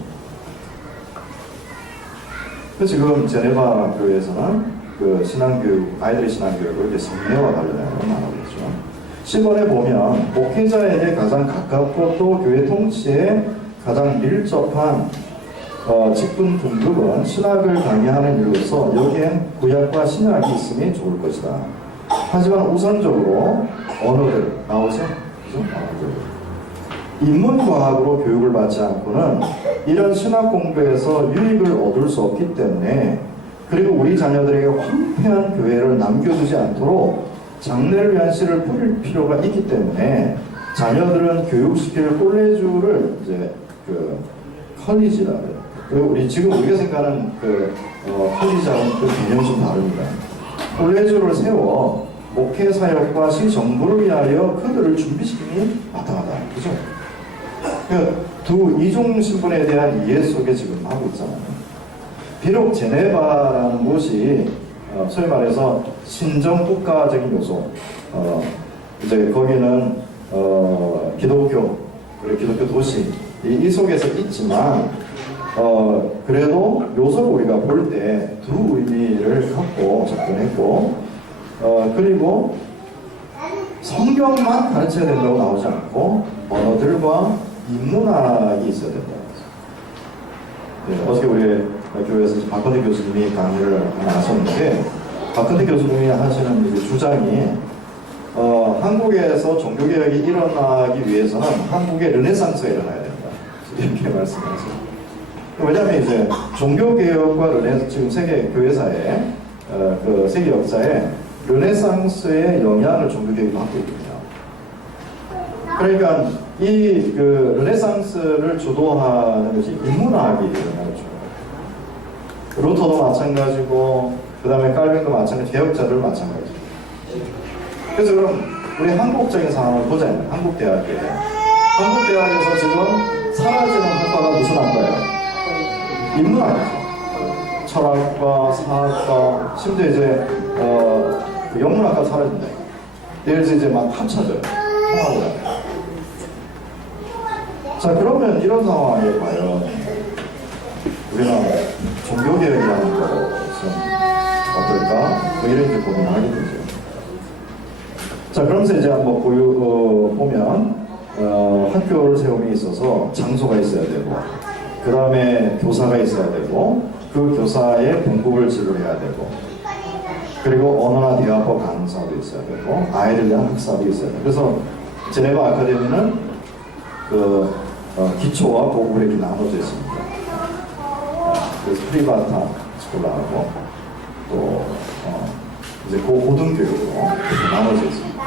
그래서 지금 제네바 교회에서는 그 신앙교육, 아이들의 신앙교육을 이제 성례와 관련해서 나누고 있죠. 10원에 보면 목회자에게 가장 가깝고 또 교회 통치에 가장 밀접한 직분 등급은 신학을 강의하는 일로서 여기엔 구약과 신약이 있음이 좋을 것이다. 하지만 우선적으로 언어들 나오죠? 그죠? 인문과학으로 교육을 받지 않고는 이런 신학 공부에서 유익을 얻을 수 없기 때문에, 그리고 우리 자녀들에게 황폐한 교회를 남겨두지 않도록 장래를 위한 씨를 뿌릴 필요가 있기 때문에 자녀들은 교육시킬 콜레주를 이제 그 컬리지라 그래요. 우리 지금 우리가 생각하는 그 컬리지하고는 그 개념이 좀 다릅니다. 콜레주를 세워 목회 사역과 시정부를 위하여 그들을 준비시킴이 마땅하다. 그죠? 그 두 이종 신분에 대한 이해 속에 지금 하고 있잖아요. 비록 제네바라는 곳이 소위 말해서 신정국가적인 요소, 이제 거기는 기독교, 그리고 기독교 도시 이 속에서 있지만 그래도 요소를 우리가 볼 때 두 의미를 갖고 접근했고, 그리고 성경만 가르쳐야 된다고 나오지 않고 언어들과 인문학이 있어야 된다. 네, 어저께 우리 교회에서 박건희 교수님이 강의를 하나 하셨는데, 박건희 교수님이 하시는 이제 주장이 한국에서 종교개혁이 일어나기 위해서는 한국의 르네상스가 일어나야 된다. 이렇게 말씀하세요. 왜냐하면 이제 종교개혁과 르네상스, 지금 세계 교회사에 그 세계 역사에 르네상스의 영향을 종교개혁이 받고 있거든요. 그러니까 이 그 르네상스를 주도하는 것이 인문학이 영향을 줘요. 루터도 마찬가지고, 그 다음에 깔뱅도 마찬가지, 개혁자들 마찬가지. 그래서 그럼 우리 한국적인 상황을 보자면 한국대학에, 한국대학에서 지금 사라지는 학과가 무슨 학과예요? 인문학이죠. 철학과, 사학과, 심지어 이제 영문학과 사라진다. 예를 이제 막 합쳐져요. 통합을 해요. 자, 그러면 이런 상황에 과연 우리가 종교개혁이라는 것은 어떨까? 뭐 이런 이제 고민을 하게 되죠. 자, 그러면서 이제 한번 보면 학교를 세움에 있어서 장소가 있어야 되고, 그 다음에 교사가 있어야 되고, 그 교사의 봉급을 지불해야 되고, 그리고 언어나 대화법 강사도 있어야 되고, 아이들 위한 학사도 있어야 되고. 그래서 제네바 아카데미는 기초와 고급을 이렇게 나눠져 있습니다. 그래서 프리바타 스쿨라하고 또 이제 고등교육으로 이렇게 나눠져 있습니다.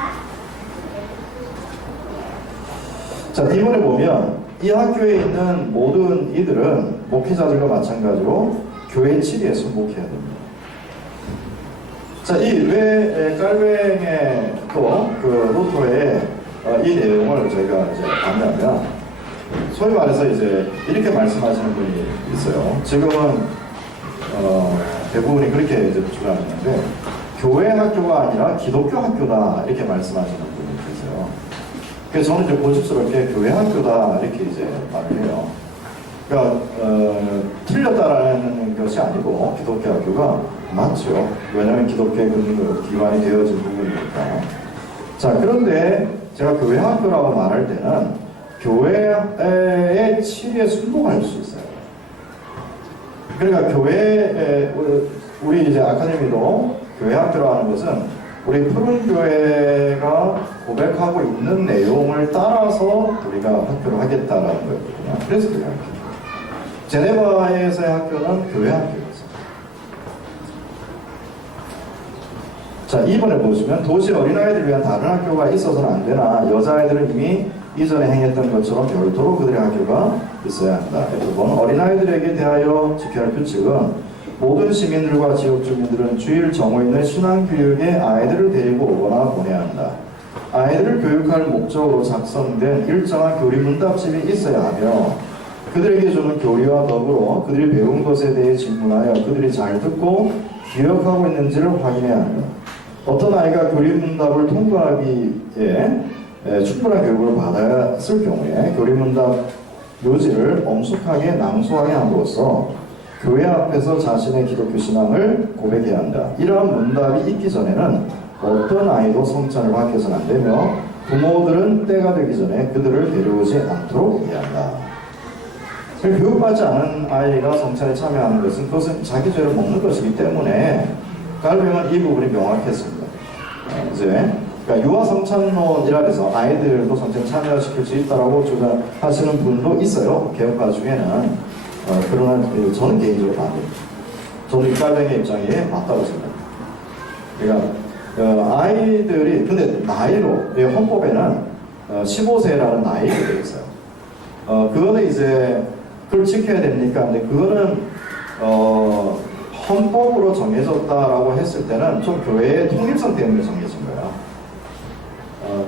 자, D번에 보면 이 학교에 있는 모든 이들은 목회자들과 마찬가지로 교회 치리에 순복해야 됩니다. 자, 이 왜 깔뱅의 또 로토의 이 내용을 저희가 이제 봤냐면, 소위 말해서 이제 이렇게 말씀하시는 분이 있어요. 지금은 대부분이 그렇게 이제 주장하는데, 교회 학교가 아니라 기독교 학교다 이렇게 말씀하시는 분이 계세요. 그래서 저는 이제 고집스럽게 교회 학교다 이렇게 이제 말을 해요. 그러니까 틀렸다라는 것이 아니고 기독교 학교가 맞죠. 왜냐하면 기독교의 기반이 되어진 부분이니까. 자, 그런데 제가 교회 학교라고 말할 때는 교회의 치리에 순복할 수 있어요. 그러니까 교회, 우리 이제 아카데미도 교회 학교라고 하는 것은 우리 푸른 교회가 고백하고 있는 내용을 따라서 우리가 학교를 하겠다라는 거였거든요. 그래서 교회 학교. 제네바에서의 학교는 교회 학교였어요. 자, 2번에 보시면 도시 어린아이들을 위한 다른 학교가 있어서는 안 되나, 여자아이들은 이미 이전에 행했던 것처럼 별도로 그들의 학교가 있어야 한다. 2번, 어린아이들에게 대하여 지켜야 할 규칙은 모든 시민들과 지역 주민들은 주일 정오 있는 신앙교육에 아이들을 데리고 오거나 보내야 한다. 아이들을 교육할 목적으로 작성된 일정한 교리 문답집이 있어야 하며, 그들에게 주는 교리와 더불어 그들이 배운 것에 대해 질문하여 그들이 잘 듣고 기억하고 있는지를 확인해야 한다. 어떤 아이가 교리 문답을 통과하기에 충분한 교육을 받았을 경우에 교리 문답 요지를 엄숙하게 낭송하게 함으로써 교회 앞에서 자신의 기독교 신앙을 고백해야 한다. 이러한 문답이 있기 전에는 어떤 아이도 성찬을 받게서는 안 되며, 부모들은 때가 되기 전에 그들을 데려오지 않도록 해야 한다. 교육받지 않은 아이가 성찬에 참여하는 것은 그것은 자기 죄를 먹는 것이기 때문에 깔뱅은 이 부분이 명확했습니다. 이제 그러니까 유아 성찬론이라 해서 아이들도 성찬 참여시킬 수 있다라고 주장하시는 분도 있어요. 개혁가 중에는. 그러나 저는 개인적으로 반대입니다. 저는 이 깔뱅의 입장에 맞다고 생각합니다. 그러니까 아이들이, 근데 나이로, 헌법에는 15세라는 나이가 되어 있어요. 그거는 이제 그걸 지켜야 됩니까? 근데 그거는 헌법으로 정해졌다라고 했을 때는 좀 교회의 통일성 때문에 정해진 거야.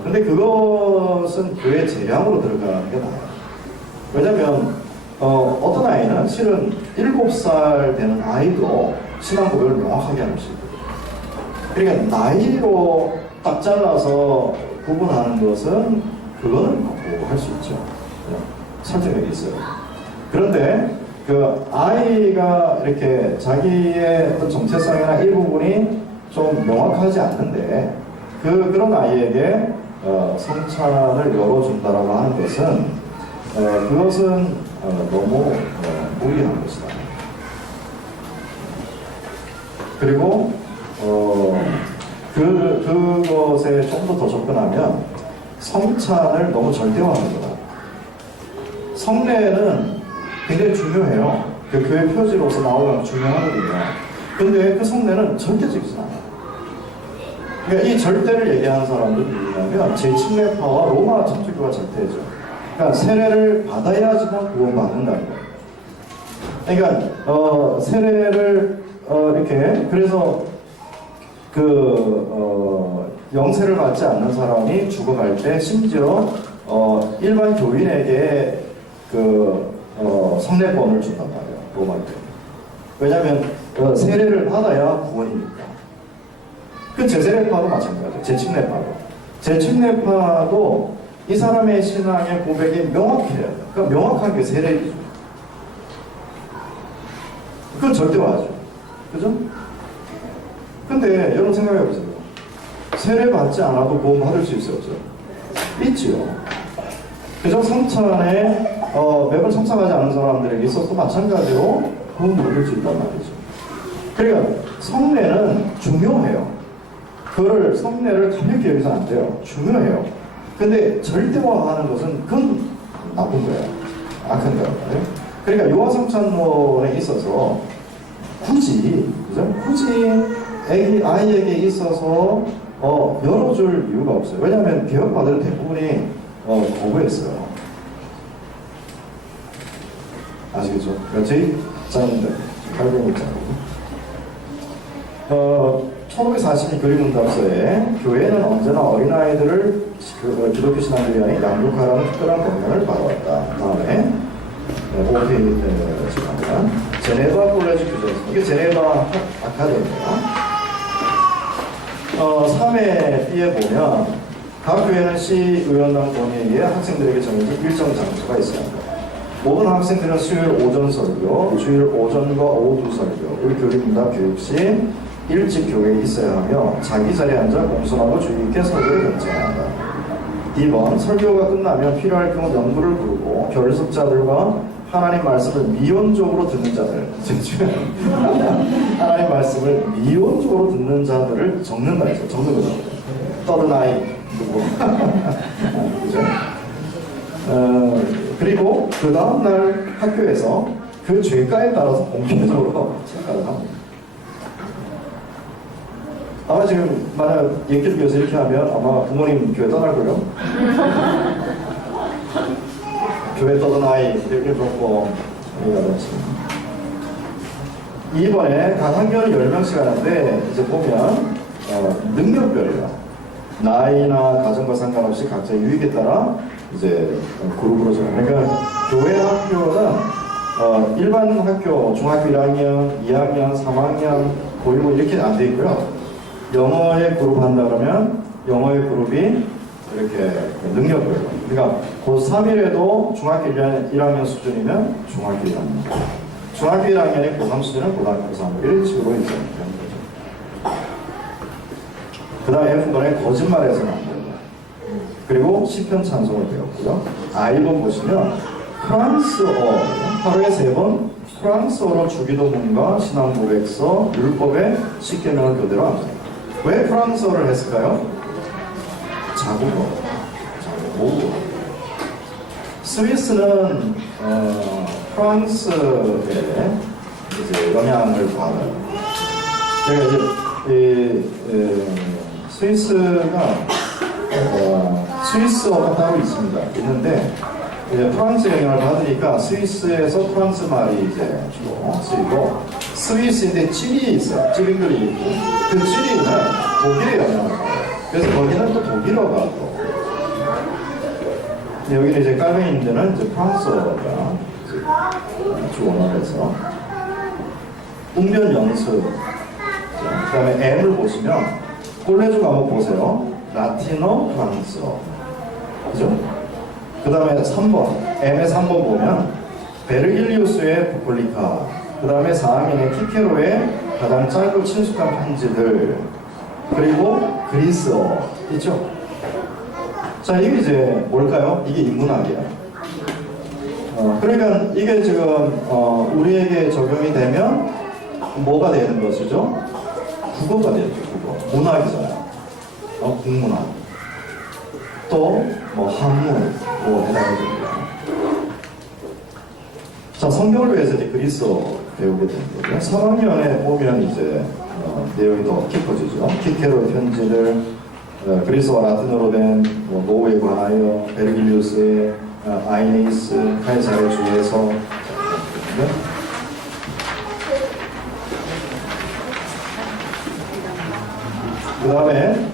근데 그것은 교회 재량으로 들어가는 게 나아요. 왜냐면 어떤 아이는 실은 7살 되는 아이도 신앙 고백을 명확하게 할 수 있거든요. 그러니까 나이로 딱 잘라서 구분하는 것은 그거는 할 수 있죠. 설득력이 있어요. 그런데 그 아이가 이렇게 자기의 어떤 정체성이나 일부분이 좀 명확하지 않는데 그런 아이에게 성찬을 열어준다라고 하는 것은 그것은 너무 무리한 것이다. 그리고 그것에 좀 더 접근하면 성찬을 너무 절대화하는 거다. 성례는 굉장히 중요해요. 그 교회 표지로서 나오면 중요하거든요. 근데 그 성례는 절대적이지 않아요. 그러니까 이 절대를 얘기하는 사람들은 누구냐면 제7내파와 로마 천주교가 절대죠. 그러니까 세례를 받아야지만 구원받는다는 거예요. 그러니까 세례를 이렇게, 그래서 영세를 받지 않는 사람이 죽어갈 때 심지어 일반 교인에게 성례권을 준단 말이에요. 로마 때. 왜냐하면 세례를 받아야 구원이니까. 그 제세례파도 마찬가지예요. 제7내파도. 제7내파도 이 사람의 신앙의 고백이 명확해요. 그러니까 명확한 게 세례이죠. 그건 절대화하죠. 그죠? 근데 여러분 생각해보세요. 세례 받지 않아도 구원 받을 수 있어요, 없어요? 있지요. 그죠? 성찬에 매번 참석하지 않은 사람들에게 있어서도 마찬가지로 그건 모를 수 있단 말이죠. 그러니까 성례는 중요해요. 그거를 성례를 가볍게 여기서 안 돼요. 중요해요. 근데 절대화하는 것은 그건 나쁜 거예요. 악한 거예요. 그러니까 요한성찬론에 있어서 굳이 그죠? 굳이 아이에게 있어서 열어줄 이유가 없어요. 왜냐하면 개혁파들은 대부분이 거부했어요. 아시겠죠? 그러니까 저희 입장인데 1542 교리문답서에 교회는 언제나 어린아이들을 기독교 신앙들이 아닌 양육하라는 특별한 권면을 받아왔다. 다음에 5페이지 죄송합니다. 제네바 콜레지 규정. 이게 제네바 아카데미입니다. 3회 B에 보면 각 교회는 시의원당 본회의에 의해 학생들에게 정해진 일정 장소가 있어야 합니다. 모든 학생들은 수요일 오전 설교, 주일 오전과 오후 설교, 우리 교리문답 교육 시 일찍 교회에 있어야 하며 자기 자리에 앉아 공손하고 주의 있게 설교를 경청해야 한다. 2번 설교가 끝나면 필요할 경우 명부를 부르고 결석자들과 하나님 말씀을 미온적으로 듣는 자들 하나님 말씀을 미온적으로 듣는 자들을 적는다 해서 적는 거죠. 떠든 아이 누구 그죠? 그리고 그 다음날 학교에서 그 죄가에 따라서 공개적으로 평가를 합니다. 아마 지금 만약 얘기를 위해서 이렇게 하면 아마 부모님 교회 떠날 거예요. 교회 떠든 아이 이렇게 놓고 얘기하겠지. 이번에 각 학교는 10명씩 하는데 이제 보면 능력별이에요. 나이나 가정과 상관없이 각자의 유익에 따라 이제 그룹으로 정해요. 그러니까 교회 학교는 일반 학교 중학교 1학년, 2학년, 3학년, 고1 이렇게 안 돼 있고요. 영어의 그룹 한다 그러면 영어의 그룹이 이렇게 능력별로. 그러니까 고3이라도 중학교 1학년 수준이면 중학교 1학년. 중학교 1학년이 고3 수준은 고등학교 3 이런 식으로 이제 되는 거죠. 그 다음에 F번에 거짓말해서는 안 됩니다. 그리고 시편 찬송을 배웠고요. I번 보시면 프랑스어 하루에 3번 프랑스어로 주기도문과 신앙고백서, 율법의 10계명을 교대로 합니다. 왜 프랑스어를 했을까요? 자국어, 모국어. 스위스는 프랑스에 이제 영향을 받아요. 그러니까 이제 스위스가 스위스어가 따로 있습니다. 있는데 이제 프랑스 영향을 받으니까 스위스에서 프랑스 말이 이제 주로 쓰이고 스위스인데 찌리 있어요. 찌링글이 있고 그 찌리는 독일의 영향을 받아요. 그래서 거기는 또 독일어가 또 여기는 이제 까메인 데는 이제 프랑스어가 주 원어에서 웅변 연습. 그 다음에 M을 보시면 콜레주 과목 보세요. 라틴어, 프랑스어. 그죠? 그 다음에 3번, M의 3번 보면 베르길리우스의 부콜리카, 그 다음에 4학년의 키케로의 가장 짧고 친숙한 편지들, 그리고 그리스어 있죠? 자, 이게 이제 뭘까요? 이게 인문학이에요. 그러니까 이게 지금 우리에게 적용이 되면 뭐가 되는 것이죠? 국어가 되죠. 국어. 문학이잖아요. 국문학. 또 뭐 한문 뭐 해당이 됩니다. 자, 성경을 위해서 이제 그리스어 배우게 되는 거고요. 3학년에 보면 이제 내용이 더 깊어지죠. 키케로의 편지를 그리스어와 라틴어로 된 노후에 관하여, 베르길리우스의 아이네이스, 카이사의 주에서. 그 다음에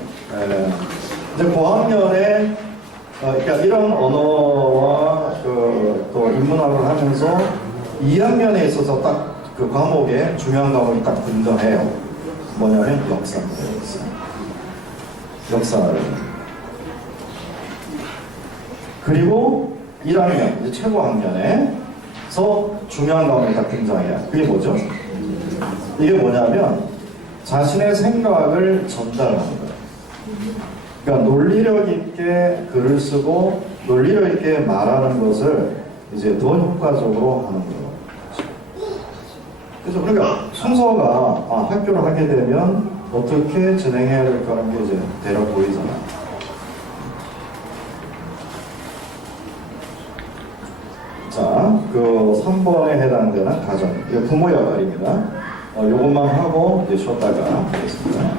이제 고학년에 그러니까 이런 언어와 또 인문학을 하면서 2학년에 있어서 딱 그 과목에 중요한 과목이 딱 등장해요. 뭐냐면 역사입니다. 역사를. 그리고 1학년, 이제 최고 학년에서 중요한 과목이 딱 등장해요. 그게 뭐죠? 이게 뭐냐면 자신의 생각을 전달하는 거예요. 그러니까 논리력 있게 글을 쓰고 논리를 있게 말하는 것을 이제 더 효과적으로 하는 거예요. 그래서 그러니까 순서가 학교를 하게 되면 어떻게 진행해야 될까라는 게 이제 대략 보이잖아요. 자, 그 3번에 해당되는 가정, 이게 부모 역할입니다. 요것만 하고 이제 쉬었다가 하겠습니다.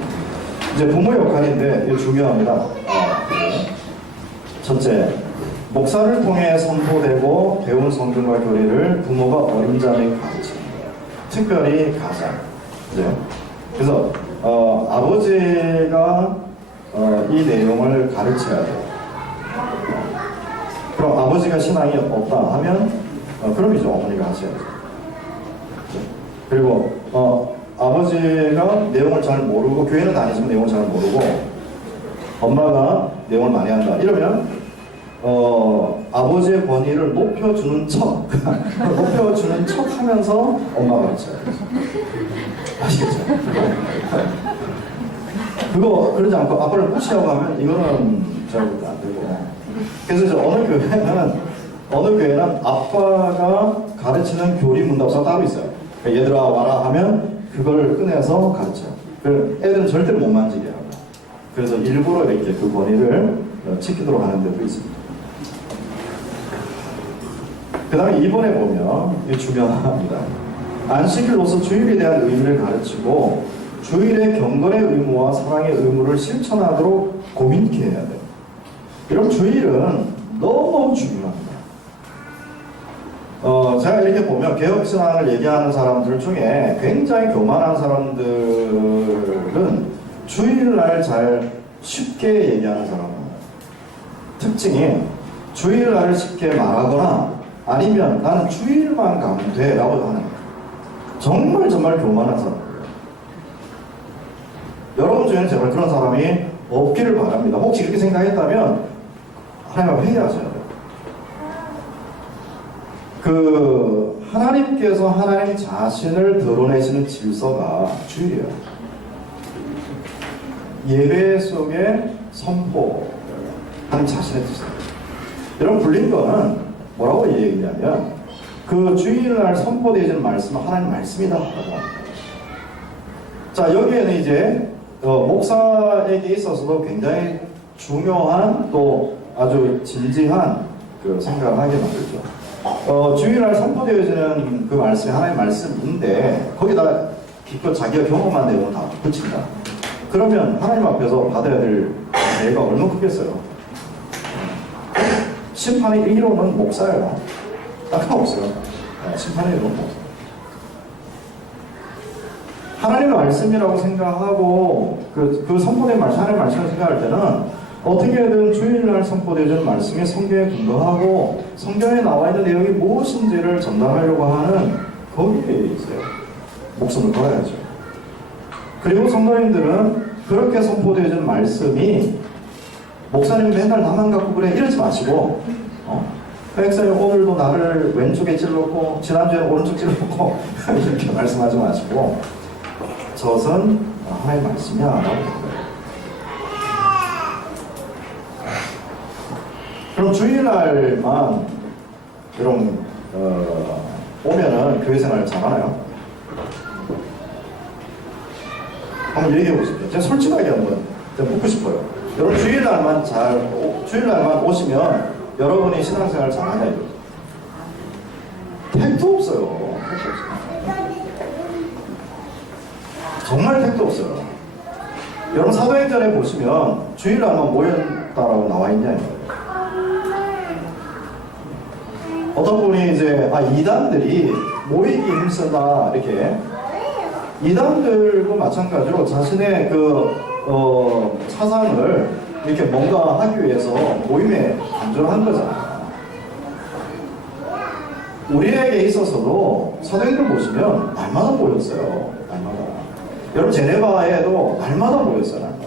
이제 부모 역할인데 이게 중요합니다. 첫째, 목사를 통해 선포되고 배운 성경과 교리를 부모가 어림짐작에 가르치는 거예요. 특별히 가장. 네. 그래서 아버지가 이 내용을 가르쳐야 돼요. 그럼 아버지가 신앙이 없다 하면 그럼 이제 어머니가 하셔야죠. 그리고 아버지가 내용을 잘 모르고 교회는 다니지만 내용을 잘 모르고 엄마가 내용을 많이 한다 이러면 아버지의 권위를 높여주는 척 높여주는 척 하면서 엄마가 가르쳐야 돼요. 아시겠죠? 그거 그러지 않고 아빠를 무시하고 하면 이거는 잘못도 안 되고. 그래서 이제 어느 교회는 아빠가 가르치는 교리 문답서가 따로 있어요. 그러니까 얘들아 와라 하면 그걸 꺼내서 가르쳐요. 애들은 절대로 못 만지게 하고. 그래서 일부러 이렇게 그 권위를 지키도록 하는 데도 있습니다. 그 다음에 2번에 보면 이게 중요합니다. 안식일로서 주일에 대한 의미를 가르치고 주일의 경건의 의무와 사랑의 의무를 실천하도록 고민케 해야 돼요. 이런 주일은 너무 중요합니다. 제가 이렇게 보면 개혁신앙을 얘기하는 사람들 중에 굉장히 교만한 사람들은 주일날 잘 쉽게 얘기하는 사람입니다. 특징이 주일날을 쉽게 말하거나 아니면 나는 주일만 가면 돼 라고 하는 거예요. 정말 교만한 사람이에요. 여러분 중에는 제발 그런 사람이 없기를 바랍니다. 혹시 그렇게 생각했다면 하나님과 회개하셔야 돼요. 하나님께서 하나님 자신을 드러내시는 질서가 주일이에요. 예배 속에 선포, 하나님 자신의 뜻이에요. 여러분 불린 거는 뭐라고 얘기하냐면 그 주일날 선포되어지는 말씀은 하나님 말씀이다. 자, 여기에는 이제 목사에게 있어서도 굉장히 중요한 또 아주 진지한 그 생각을 하게 만들죠. 주일날 선포되어지는 그 말씀이 하나님의 말씀인데 거기다 기껏 자기가 경험한 내용을 다 붙인다. 그러면 하나님 앞에서 받아야 될 죄가 얼마나 크겠어요. 심판의 1호는 목사예요. 딱 없어요. 심판의 1호는 목사. 하나님의 말씀이라고 생각하고 그 선포된 말씀, 하나님의 말씀을 생각할 때는 어떻게든 주일날 선포되어지는 말씀이 성경에 근거하고 성경에 나와 있는 내용이 무엇인지를 전달하려고 하는 거기에 있어요. 목숨을 걸어야죠. 그리고 성도님들은 그렇게 선포되어지는 말씀이 목사님 맨날 나만 갖고 그래 이러지 마시고 백사님 오늘도 나를 왼쪽에 찔렀고 지난주에는 오른쪽 찔렀고 이렇게 말씀하지 마시고 저것은 하나님의 말씀이야 라고 하는 거예요. 그럼 주일날만 이런 오면은 교회 생활 잘하나요? 한번 얘기해 보십시오. 제가 솔직하게 한번 묻고 싶어요. 여러분 주일날만 오시면 여러분이 신앙생활 잘하냐 이거죠. 택도 없어요. 정말 택도 없어요. 여러분 사도행전에 보시면 주일날만 모였다라고 나와 있냐 이거예요. 어떤 분이 이제 이단들이 모이기 힘쓰다 이렇게 이단들도 마찬가지로 자신의 사상을 이렇게 뭔가 하기 위해서 모임에 간절한 거잖아요. 우리에게 있어서도 사도행전 보시면 날마다 모였어요. 날마다. 여러분 제네바에도 날마다 모였어요. 날마다.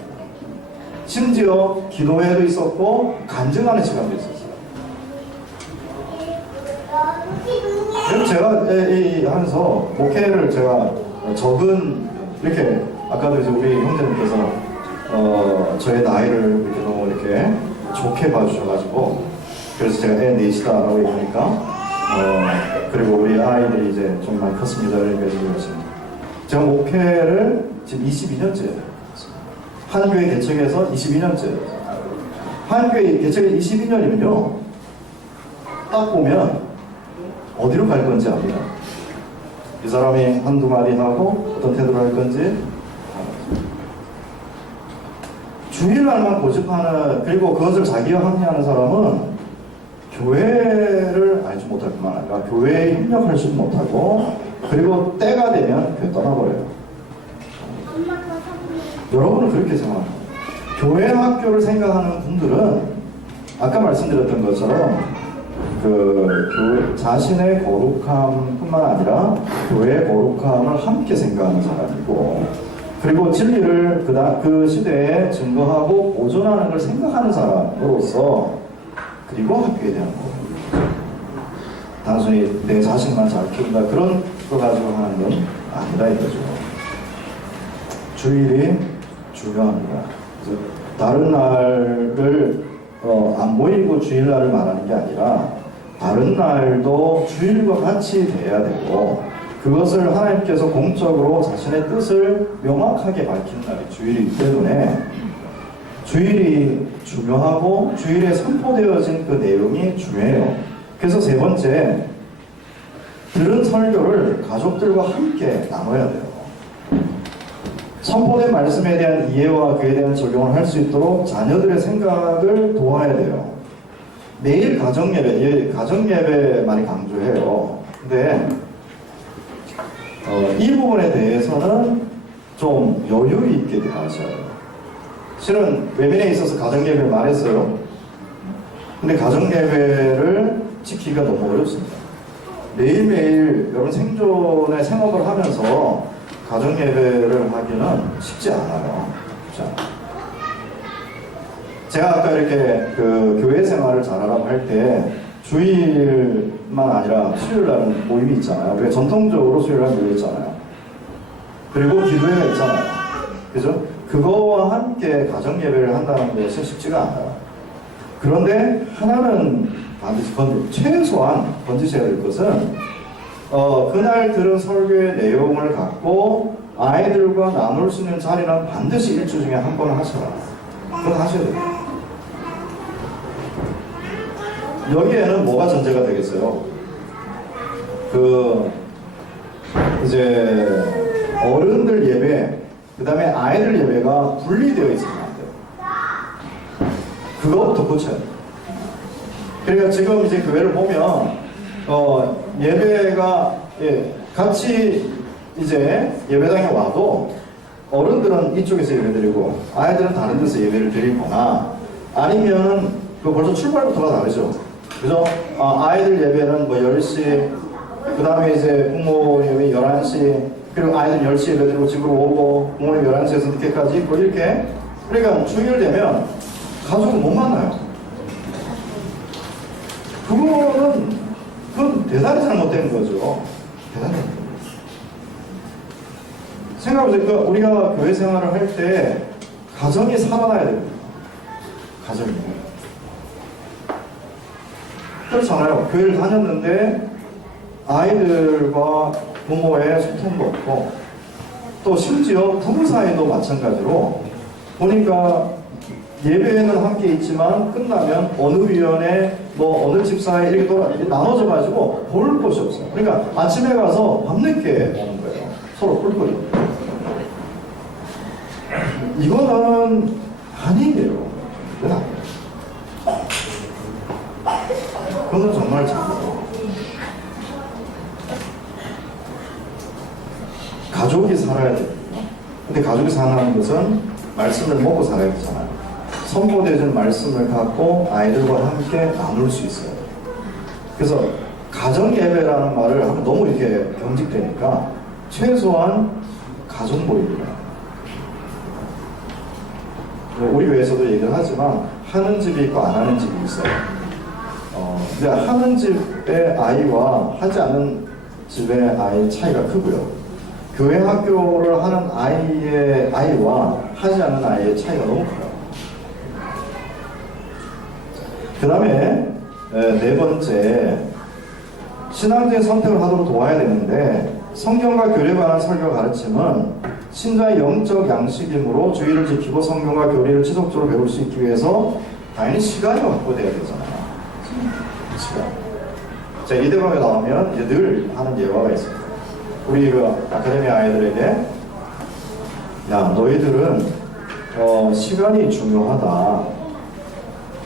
심지어 기도회도 있었고 간증하는 시간도 있었어요. 그래서 제가 하면서 목회를 제가 적은 이렇게 아까도 이제 우리 형제님께서 저의 나이를 이렇게 너무 이렇게 좋게 봐주셔가지고 그래서 제가 애 넷이다라고 얘기하니까 그리고 우리 아이들이 이제 좀 많이 컸습니다. 그러니까 지금 제가 목회를 지금 22년째 한교회 개척해서 22년째 한교회 개척해 22년이면요 딱 보면 어디로 갈 건지 압니다. 이 사람이 한두 마디 하고 어떤 태도를 할 건지 주일날만 고집하는 그리고 그것을 자기와 합리하는 사람은 교회를 알지 못할 뿐만 아니라 교회에 협력할지 못하고 그리고 때가 되면 교회 떠나버려요. 여러분은 그렇게 생각합니다. 교회 학교를 생각하는 분들은 아까 말씀드렸던 것처럼 교회 자신의 거룩함뿐만 아니라 교회의 거룩함을 함께 생각하는 사람이고 그리고 진리를 그 시대에 증거하고 보존하는 걸 생각하는 사람으로서 그리고 학교에 대한 거 단순히 내 자신만 잘 키운다 그런 거 가지고 하는 건 아니다 이거죠. 주일이 중요합니다. 그래서 다른 날을 안 보이고 주일날을 말하는 게 아니라 다른 날도 주일과 같이 돼야 되고 그것을 하나님께서 공적으로 자신의 뜻을 명확하게 밝히는 날이 주일이기 때문에 주일이 중요하고 주일에 선포되어진 그 내용이 중요해요. 그래서 세 번째, 들은 설교를 가족들과 함께 나눠야 돼요. 선포된 말씀에 대한 이해와 그에 대한 적용을 할 수 있도록 자녀들의 생각을 도와야 돼요. 매일 가정예배 많이 강조해요. 근데 이 부분에 대해서는 좀 여유 있게 대하셔야 돼요. 실은 외면에 있어서 가정예배를 말했어요. 근데 가정예배를 지키기가 너무 어렵습니다. 매일매일 여러분 생존의 생업을 하면서 가정예배를 하기는 쉽지 않아요. 쉽지 않아요. 제가 아까 이렇게 교회 생활을 잘하라고 할 때 주일만 아니라 수요일날은 모임이 있잖아요. 우리가 전통적으로 수요일날 모여 있잖아요. 그리고 기도회가 있잖아요. 그죠? 그거와 함께 가정예배를 한다는 것은 쉽지가 않아요. 그런데 하나는 반드시 최소한 건지셔야 될 것은 그날 들은 설교의 내용을 갖고 아이들과 나눌 수 있는 자리는 반드시 일주 중에 한 번은 하셔라. 그건 하셔야 돼요. 여기에는 뭐가 전제가 되겠어요? 이제 어른들 예배, 그 다음에 아이들 예배가 분리되어 있으면 안 돼요. 그거부터 고쳐야 돼요. 그러니까 지금 이제 교회를 보면 예배가 같이 이제 예배당에 와도 어른들은 이쪽에서 예배드리고 아이들은 다른 데서 예배를 드리거나 아니면은 벌써 출발부터가 다르죠. 그죠? 아이들 예배는 뭐 10시, 그 다음에 이제 부모 예배 11시, 그리고 아이들 10시 예배 드리고 집으로 오고 부모님 11시에서 늦게까지 있고 이렇게. 그러니까 주일 되면 가족은 못 만나요. 그건 대단히 잘못된 거죠. 대단히. 생각해보세요. 우리가 교회 생활을 할 때 가정이 살아나야 됩니다. 가정이. 그렇잖아요. 교회를 다녔는데 아이들과 부모의 소통도 없고 또 심지어 부부 사이도 마찬가지로 보니까 예배에는 함께 있지만 끝나면 어느 위원회 뭐 어느 집사에 이렇게 나눠져 가지고 볼 곳이 없어요. 그러니까 아침에 가서 밤늦게 오는 거예요. 서로 꿀꿀이. 이거는 아니에요. 이건 아니에요. 그건 정말 잘못해요. 가족이 살아야 돼요. 근데 가족이 사는 것은 말씀을 먹고 살아야 되잖아요. 선포되어진 말씀을 갖고 아이들과 함께 나눌 수 있어요. 그래서 가정예배라는 말을 하면 너무 이렇게 경직되니까 최소한 가족 모임이다. 우리 교회에서도 얘기를 하지만 하는 집이 있고 안 하는 집이 있어요. 근데 하는 집의 아이와 하지 않는 집의 아이의 차이가 크고요. 교회 학교를 하는 아이의 아이와 하지 않는 아이의 차이가 너무 커요. 그 다음에 네 번째, 신앙적인 선택을 하도록 도와야 되는데 성경과 교리에 관한 설교 가르침은 신자의 영적 양식이므로 주의를 지키고 성경과 교리를 지속적으로 배울 수 있기 위해서 당연히 시간이 확보돼야 되잖아요. 시간. 자, 이대방에 나오면 이제 늘 하는 예화가 있습니다. 우리 그 아카데미 아이들에게, 야, 너희들은 시간이 중요하다.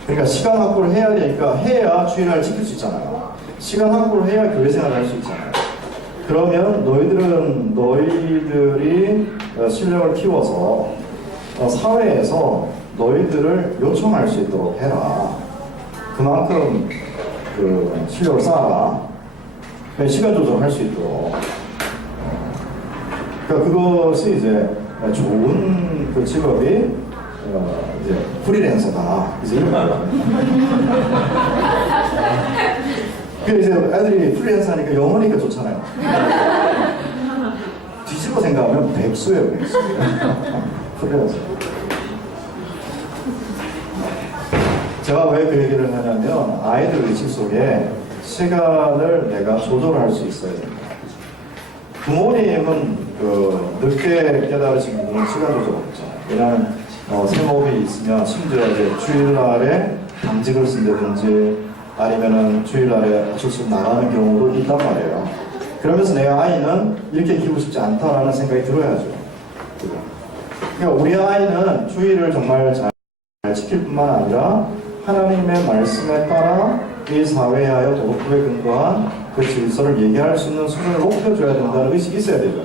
그러니까 시간 확보를 해야 되니까 해야 주일날 지킬 수 있잖아요. 시간 확보를 해야 교회 생활을 할 수 있잖아요. 그러면 너희들이 실력을 키워서 사회에서 너희들을 요청할 수 있도록 해라. 그만큼 그 실력을 쌓아라. 시간 조절할 수 있도록. 그러니까 그것이 이제 좋은 그 직업이 이제 프리랜서다. 이제 이런 말을 그 이제 애들이 프리랜서 하니까 영어니까 좋잖아요. 뒤집어 생각하면 백수예요, 백수. 프리랜서. 제가 왜 그 얘기를 하냐면 아이들 의식 속에 시간을 내가 조절할 수 있어야 됩니다. 부모님은 그 늦게 깨달으신 분들은 시간 조절 없잖아요. 왜냐하면 생업이 있으면 심지어 이제 주일날에 당직을 쓴다든지 아니면은 주일날에 어쩔 수 없이 나가는 경우도 있단 말이에요. 그러면서 내가 아이는 이렇게 키우고 싶지 않다라는 생각이 들어야죠. 그러니까 우리 아이는 주일을 정말 잘 지킬 뿐만 아니라 하나님의 말씀에 따라 이 사회에 하여 도덕법에 근거한 그 질서를 얘기할 수 있는 수준을 높여줘야 된다는 의식이 있어야 되죠.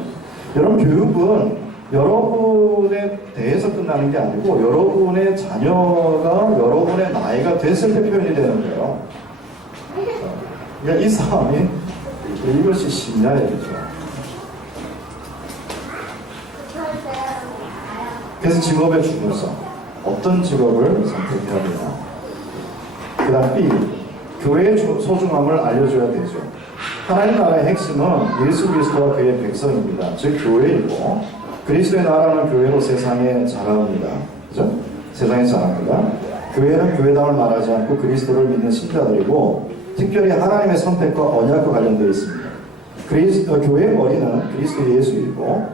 여러분, 교육은 여러분에 대해서 끝나는 게 아니고 여러분의 자녀가 여러분의 나이가 됐을 때 표현이 되는 거예요. 그러니까 이 사람이 이것이 신뢰해야 되죠. 그래서 직업의 중요성, 어떤 직업을 선택해야 되나. 그 다음 B, 교회의 소중함을 알려줘야 되죠. 하나님 나라의 핵심은 예수 그리스도와 그의 백성입니다. 즉 교회이고 그리스도의 나라는 교회로 세상에 자랍니다. 그죠? 세상에 자랍니다. 교회는 교회당을 말하지 않고 그리스도를 믿는 신자들이고 특별히 하나님의 선택과 언약과 관련되어 있습니다. 교회의 머리는 그리스도 예수이고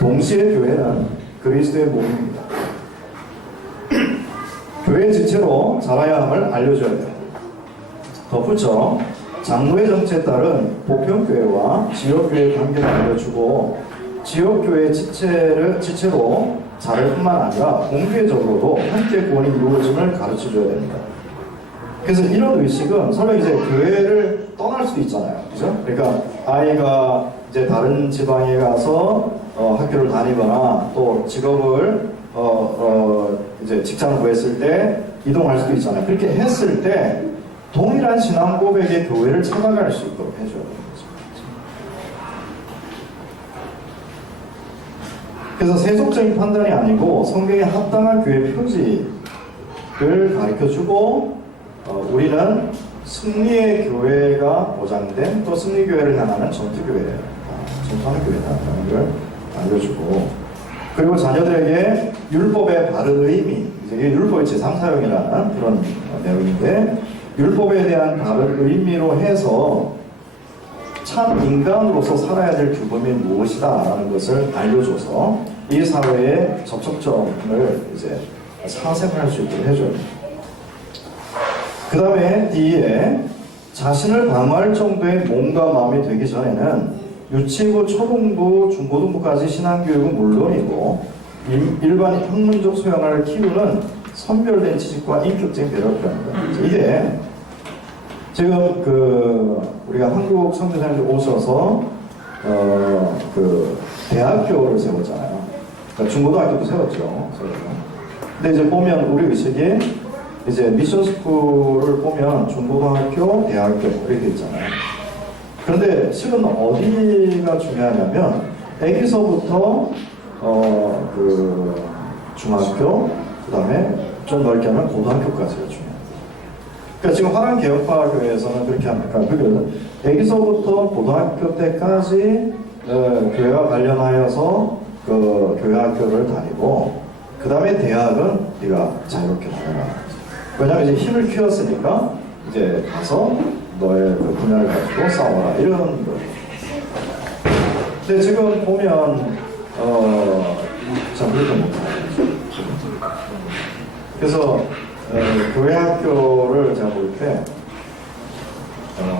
동시에 교회는 그리스도의 몸입니다. 교회 지체로 자라야 함을 알려줘야 돼요. 덧붙여 장로의 정치에 따른 보편교회와 지역교회의 관계를 알려주고 지역교회 지체로 자랄 뿐만 아니라 공개적으로도 함께 구원이 이루어짐을 가르쳐줘야 됩니다. 그래서 이런 의식은 설령 이제 교회를 떠날 수도 있잖아요. 그죠? 그러니까 아이가 이제 다른 지방에 가서 학교를 다니거나 또 직업을 이제 직장을 구했을 때 이동할 수도 있잖아요. 그렇게 했을 때 동일한 신앙 고백의 교회를 찾아갈 수 있도록 해줘야 되는 거죠. 그래서 세속적인 판단이 아니고 성경에 합당한 교회 표지를 가르쳐주고 우리는 승리의 교회가 보장된 또 승리교회를 향하는 전투교회, 전투하는 교회다라는 걸 알려주고 그리고 자녀들에게 율법의 바른 의미, 이게 율법의 제3사용이라는 그런 내용인데 율법에 대한 바른 의미로 해서 참 인간으로서 살아야 될 규범이 무엇이다 라는 것을 알려줘서 이 사회의 접촉점을 이제 사생할 수 있도록 해줘요. 그 다음에 D에 자신을 방어할 정도의 몸과 마음이 되기 전에는 유치부, 초등부, 중고등부까지 신앙교육은 물론이고 일반 학문적 소양을 키우는 선별된 지식과 인격적인 배려가 필요합니다. 이게 지금 우리가 한국 선교사님들 오셔서 그 대학교를 세웠잖아요. 그러니까 중고등학교도 세웠죠. 근데 이제 보면 우리 의식이 이제 미션 스쿨을 보면 중고등학교, 대학교 이렇게 있잖아요. 그런데 실은 어디가 중요하냐면 애기서부터 그 중학교, 그 다음에 좀 넓게 하면 고등학교까지가 중요해요. 그러니까 지금 화랑개혁파교회에서는 그렇게 합니까? 그러니까 애기서부터 고등학교 때까지 교회와 관련하여서 그 교회학교를 다니고 그 다음에 대학은 네가 자유롭게 다녀라. 왜냐하면 이제 힘을 키웠으니까 이제 가서 너의 그 분야를 가지고 싸워라 이런 거예요. 근데 지금 보면 참 그렇게 못해요. 그래서 교회 학교를 제가 볼 때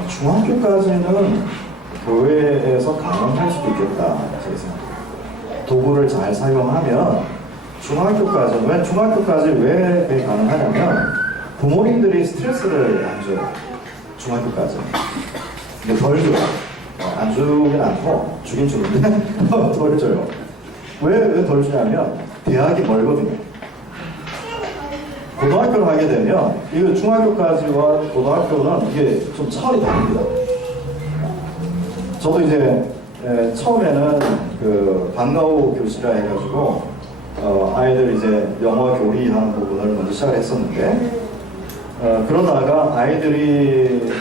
중학교까지는 교회에서 강행할 수도 있겠다. 제 생각. 도구를 잘 사용하면 중학교까지는, 왜 중학교까지 왜 그게 가능하냐면 부모님들이 스트레스를 안 줘요. 중학교까지. 근데 덜 줘요. 안 주긴 않고 주긴 주는데 덜 줘요. 왜 덜 주냐면 대학이 멀거든요. 고등학교를 하게 되면 이거 중학교까지와 고등학교는 이게 좀 차원이 다릅니다. 저도 이제 처음에는 그 방과후 교실이라 해가지고 아이들 이제 영어 교리하는 부분을 먼저 시작을 했었는데 그러다가 아이들이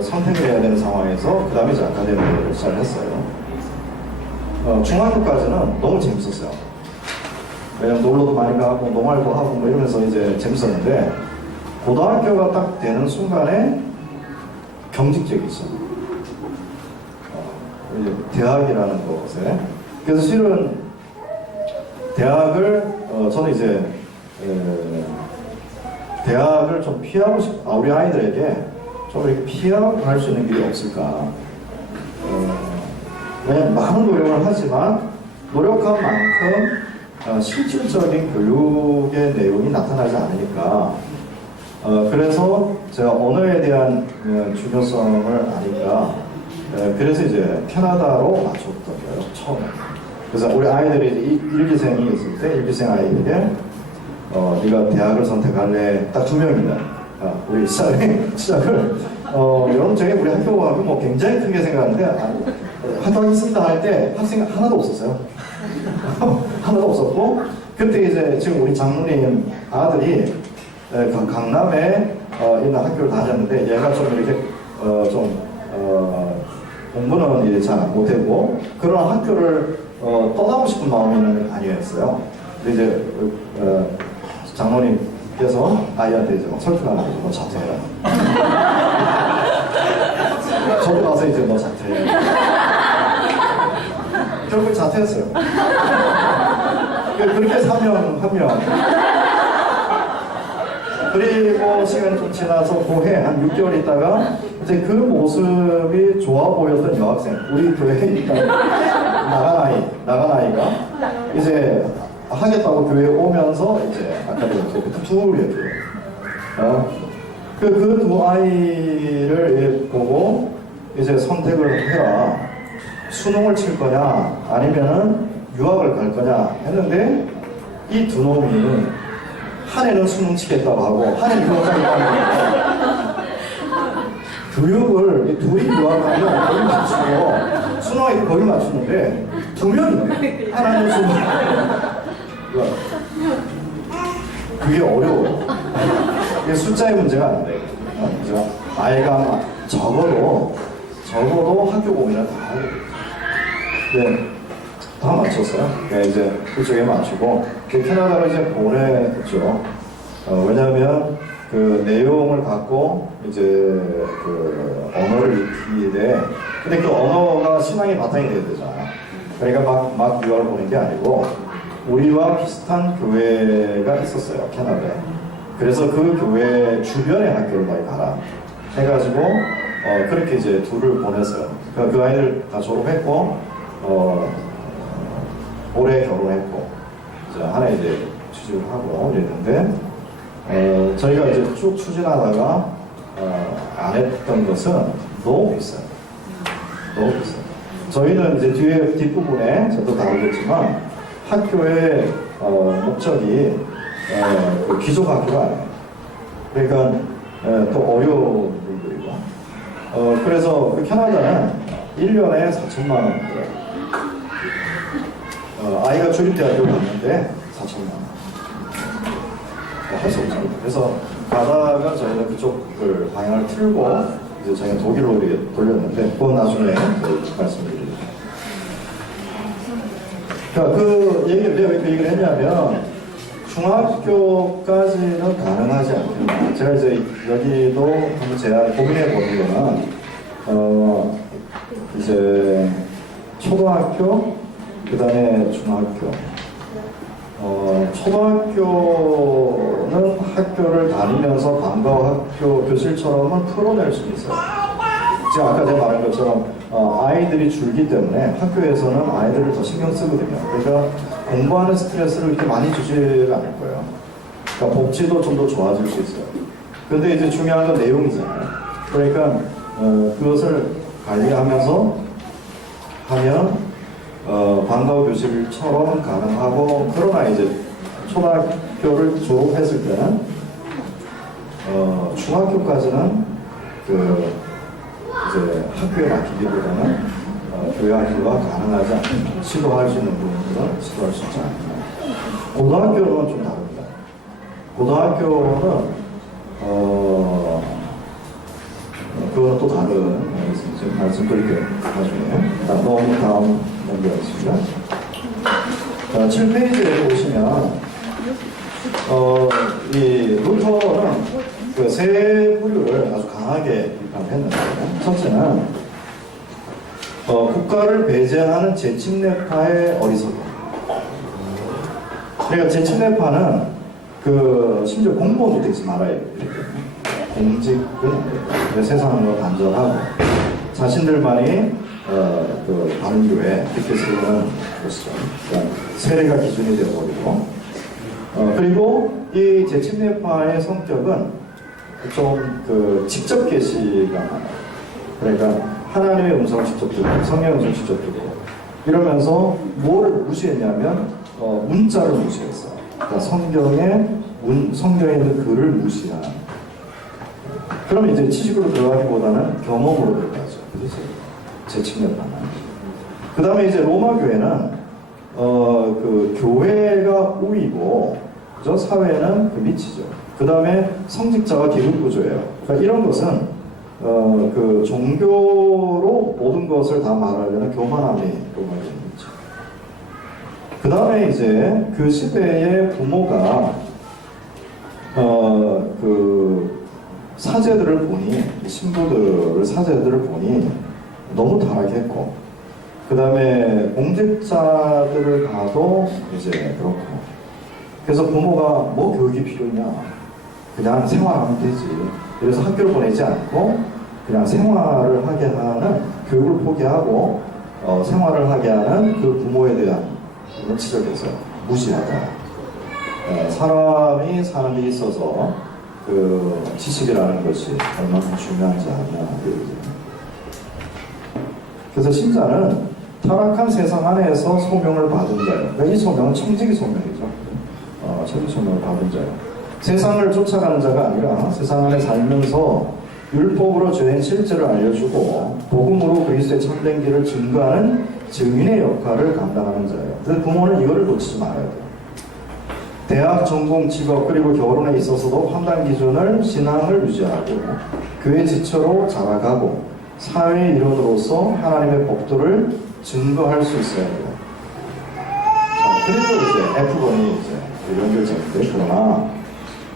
선택을 해야 되는 상황에서 그 다음에 이제 아카데미를 시작을 했어요. 중학교까지는 너무 재밌었어요. 왜냐면 놀러도 많이 가고 농활도 하고 뭐 이러면서 이제 재밌었는데 고등학교가 딱 되는 순간에 경직적이 있어요. 이제 대학이라는 것에. 그래서 실은 대학을 저는 이제 대학을 좀 피하고 우리 아이들에게 좀 이렇게 피하고 갈 수 있는 길이 없을까. 왜냐면 많은 노력을 하지만 노력한 만큼 실질적인 교육의 내용이 나타나지 않으니까 그래서 제가 언어에 대한 중요성을 아니까 그래서 이제 캐나다로 맞췄던 거예요, 처음에. 그래서 우리 아이들이 이제 일기생이 있을 때 일기생 아이에게 네가 대학을 선택할래? 딱 2명입니다. 우리 시작을 여러분 저희 우리 학교하고 뭐 굉장히 크게 생각하는데 학교하겠습니다 할 때 학생 하나도 없었어요. 하나도 없었고 그때 이제 지금 우리 장로님 아들이 강남에 있는 학교를 다녔는데 얘가 좀 이렇게 공부는 이제 잘 못하고 그런 학교를 떠나고 싶은 마음은 아니었어요. 근데 이제 장로님께서 아이한테 이제 막 설득하는 거죠. 너 자퇴해라. 저도 가서 이제 너 자퇴해. 결국 자퇴했어요. 그렇게 3년, 1년. 그리고 시간이 좀 지나서 고해 한 6개월 있다가 이제 그 모습이 좋아 보였던 여학생, 우리 교회에 있던 나간 아이가 이제 하겠다고 교회에 오면서 이제 아까도 그 둘이었어요. 그 두 아이를 보고 이제 선택을 해라. 수능을 칠 거냐 아니면은 유학을 갈 거냐 했는데 이 두 놈이 한 해는 수능 치겠다고 하고 한 해는 유학 가겠다고 하고 교육을 둘이 유학하면 거의 맞추고 수능에 거의 맞추는데 2명이네. 하나는 수능 그게 어려워요. 이게 숫자의 문제가 안 돼요. 그죠? 아이가 적어도 학교 고민을 다 하고 네, 다 맞췄어요. 네, 이제 그쪽에 맞추고 캐나다로 이제 보냈죠. 왜냐하면 그 내용을 갖고 이제 그 언어를 익히되 근데 그 언어가 신앙의 바탕이 돼야 되잖아요. 그러니까 막 유학을 보낸 게 아니고 우리와 비슷한 교회가 있었어요, 캐나다에. 그래서 그 교회 주변의 학교를 많이 가라 해가지고 그렇게 이제 둘을 보냈어요. 그 아이들 다 졸업했고 올해 결혼했고 이제 하나 이제 취직을 하고 이랬는데 저희가 이제 쭉 추진하다가 안 했던 것은 너무 비싸요. 너무 비싸요. 저희는 이제 뒤에 뒷부분에 저도 다루겠지만 학교의 목적이 그 기존 학교가 아니에요. 그러니까 또 어려운 분들이고 그래서 그 캐나다는 1년에 4천만 원 들어요. 아이가 주립대학교 갔는데 4천만 원. 할 수 없습니다. 그래서 가다가 저희는 그쪽을 방향을 틀고 이제 저희가 독일로 돌렸는데 그건 나중에 말씀드리겠습니다. 그러니까 그 얘기를 왜 그 얘기를 했냐면 중학교까지는 가능하지 않겠나. 제가 이제 여기도 한번 제가 고민해 보는 거는, 이제 초등학교, 그 다음에 중학교. 초등학교는 학교를 다니면서 방과후 학교 교실처럼은 풀어낼 수 있어요. 제가 아까 제가 말한 것처럼 아이들이 줄기 때문에 학교에서는 아이들을 더 신경 쓰거든요. 그러니까 공부하는 스트레스를 이렇게 많이 주지를 않을 거예요. 그러니까 복지도 좀 더 좋아질 수 있어요. 근데 이제 중요한 건 내용이잖아요. 그러니까 그것을 관리하면서 하면 방과후 교실처럼 가능하고, 그러나 이제 초등학교를 졸업했을 때는 중학교까지는 이제 학교에 맡기기보다는 교양교가 가능하지 않나, 시도할 수 있는 부분들은 시도할 수 있지 않나. 고등학교는 좀 다릅니다. 고등학교는 그건 또 다른 지금 말씀드릴게요. 나중에. 너무 다음 넘겨가겠습니다. 7페이지에 보시면 이 루터는 그 세 부류를 아주 강하게 비판했는데, 첫째는 국가를 배제하는 재침례파의 어리석음. 그러니까 재침례파는 심지어 공무원도 되지 말아야 돼요. 공직은 세상으로 단절하고 자신들만이 반교회 이렇게 세우는 것이죠. 그러니까 세례가 기준이 되어버리고, 그리고 이 재침례파의 성격은 좀 직접 계시가 많아요. 그러니까 하나님의 음성을 직접 듣고 성령의 음성을 직접 듣고 이러면서 뭐를 무시했냐면 문자를 무시했어요. 그러니까 성경에 있는 글을 무시한. 그러면 이제 지식으로 들어가기보다는 경험으로 들어가죠. 그렇죠? 재침례파는. 그 다음에 이제 로마 교회는 교회가 우위고, 그죠? 사회는 밑이죠. 그 다음에 성직자가 계급 구조예요. 그러니까 이런 것은 종교로 모든 것을 다 말하려는 교만함이 로마 교회죠. 그 다음에 이제 그 시대의 부모가 사제들을 보니, 신부들을 사제들을 보니 너무 타락했고, 그 다음에 공직자들을 봐도 이제 그렇고, 그래서 부모가 뭐 교육이 필요냐, 그냥 생활하면 되지. 그래서 학교를 보내지 않고 그냥 생활을 하게 하는, 교육을 포기하고 생활을 하게 하는 그 부모에 대한 지적에서 무시하다. 사람이 사는 데 있어서 지식이라는 것이 얼마나 중요한지 아냐. 그래서 신자는 타락한 세상 안에서 소명을 받은 자예요. 그러니까 이 소명은 청지기 소명이죠. 청지기 소명을 받은 자예요. 세상을 쫓아가는 자가 아니라 세상 안에 살면서 율법으로 죄인 실제를 알려주고 복음으로 그리스도의 참된 길을 증거하는 증인의 역할을 감당하는 자예요. 그래서 부모는 이거를 놓치지 말아야 돼요. 대학, 전공, 직업, 그리고 결혼에 있어서도 판단 기준을 신앙을 유지하고 교회 지처로 자라가고 사회의 일원으로서 하나님의 법도를 증거할 수 있어야 돼요. 자, 그리고 이제 F번이 이제 연결점인데, 그러나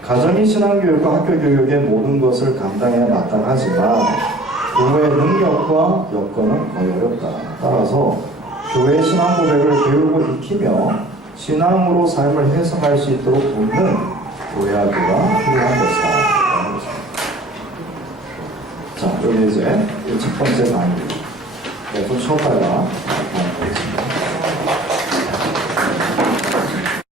가정이 신앙교육과 학교교육의 모든 것을 감당해야 마땅하지만 부모의 능력과 여건은 거의 어렵다. 따라서 교회의 신앙 고백을 배우고 익히며 신앙으로 삶을 해석할 수 있도록 돕는 교회학교가 필요한 것이다. 자, 여기 이제 첫 번째 강의. 좀 쉬었다가